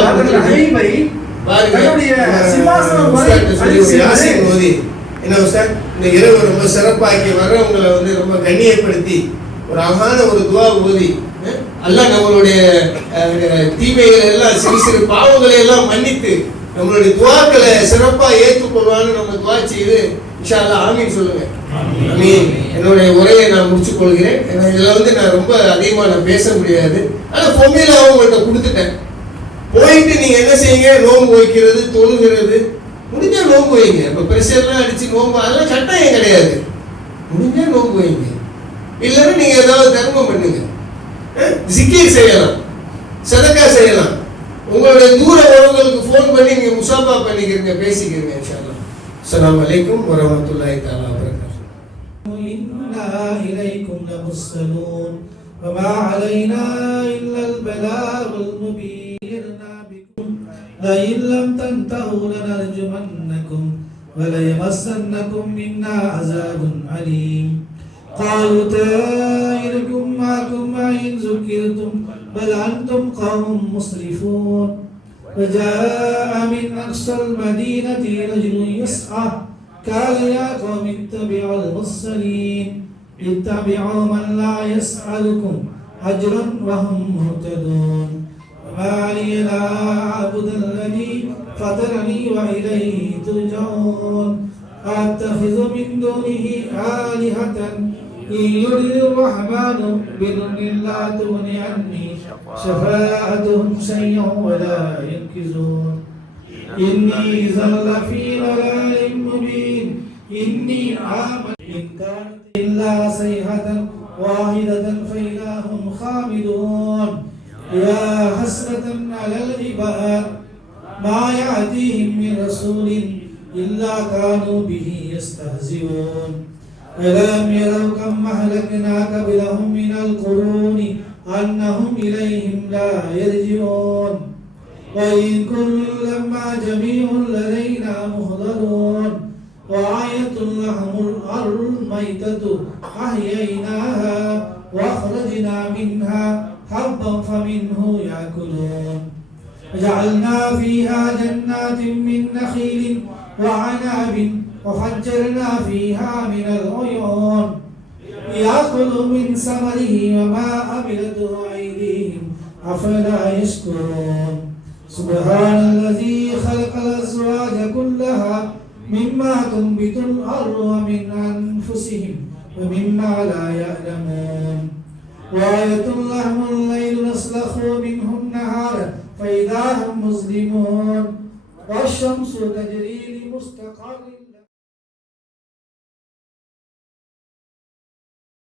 என்ன சார், இந்த இரவு ரொம்ப சிறப்பாக்கி வர்றவங்களை வந்து ரொம்ப கண்ணியப்படுத்தி ஒரு அழகான ஒரு துவா ஓதி அல்லாஹ் நம்மளுடைய தீமைகளை எல்லாம், சிறு சிறு பாவங்களை எல்லாம் மன்னித்து நம்மளுடைய துவாக்களை சிறப்பா ஏற்றுக்கொள்வான்னு நம்ம துவா செய்து இன்ஷா அல்லாஹ் ஆமீன் சொல்லுங்க. ஆமீன். என்னுடைய உரையை நான் முடிச்சுக் கொள்கிறேன். இதுல வந்து நான் ரொம்ப அதிகமா நான் பேச முடியாது. ஆனா பொம்மையில அவங்கள்ட்ட கொடுத்துட்டேன். போயிட்டு நீங்க என்ன செய்யுங்க, நோன்பு வைக்கிறது, தொழுகிறது, முடிஞ்சா நோன்பு வைங்க. இப்ப பிரஷர்லாம் அடிச்சு நோன்பு அதெல்லாம் கட்டாயம் கிடையாது. முடிஞ்சா நோன்பு வைங்க, இல்லைன்னா நீங்க ஏதாவது தர்மம் பண்ணுங்க, ஜிக்கீர் செய்யலாம், சதக்கா செய்யலாம். உங்களுடைய தூர உறவுகளுக்கு ஃபோன் பண்ணி நீங்க முசாபா பண்ணிக்கிறீங்க, பேசிக்கிறீங்க. இன்ஷா அல்லாஹ். அஸ்ஸலாமு அலைக்கும் வரஹ்மத்துல்லாஹி தஆலா வபரகாத்துஹு. இன்னா இலைக்கும் லமுர்ஸலூன் வமா அலைனா இல்லல் பலாகுல் முபீன். لئن لم تنتهوا لنرجمنكم وليمسنكم منا عذاب أليم. قالوا طائركم معكم وإن ذكرتم بل أنتم قوم مسرفون. وجاء من أقصى المدينة رجل يسعى قال يا قوم اتبعوا المرسلين اتبعوا من لا يسألكم أجرا وهم مهتدون. وما لي لا أعبد الذي فطرني وإليه ترجعون. أتخذ من دونه آلهة إن يرد الرحمن بضر لا تغن عني شفاعتهم شيئا ولا ينقذون. إني إذا لفي ضلال مبين. إني آمنت إن كانت إلا صيحة واحدة فإذا هم خامدون. يا حسرة على العباد ما يأتيهم من رسول إلا كانوا به يستهزئون. ألم يروا كم أهلكنا قبلهم من القرون أنهم إليهم لا يرجعون. وإن كل لما جميع لدينا محضرون. وآية لهم الأرض الميتة أحييناها وأخرجنا منها حبا فمنه يأكلون. وجعلنا فيها جنات من نخيل وعناب وفجرنا فيها من العيون ليأكلوا من ثمره وما عملته أيديهم أفلا يشكرون. سبحان الذي خلق الأزواج كلها مما تنبت الأرض ومن أنفسهم ومما لا يعلمون. وآية لهم الليل نسلخ منه النهار إذا هم مظلمون والشمس تجري لمستقر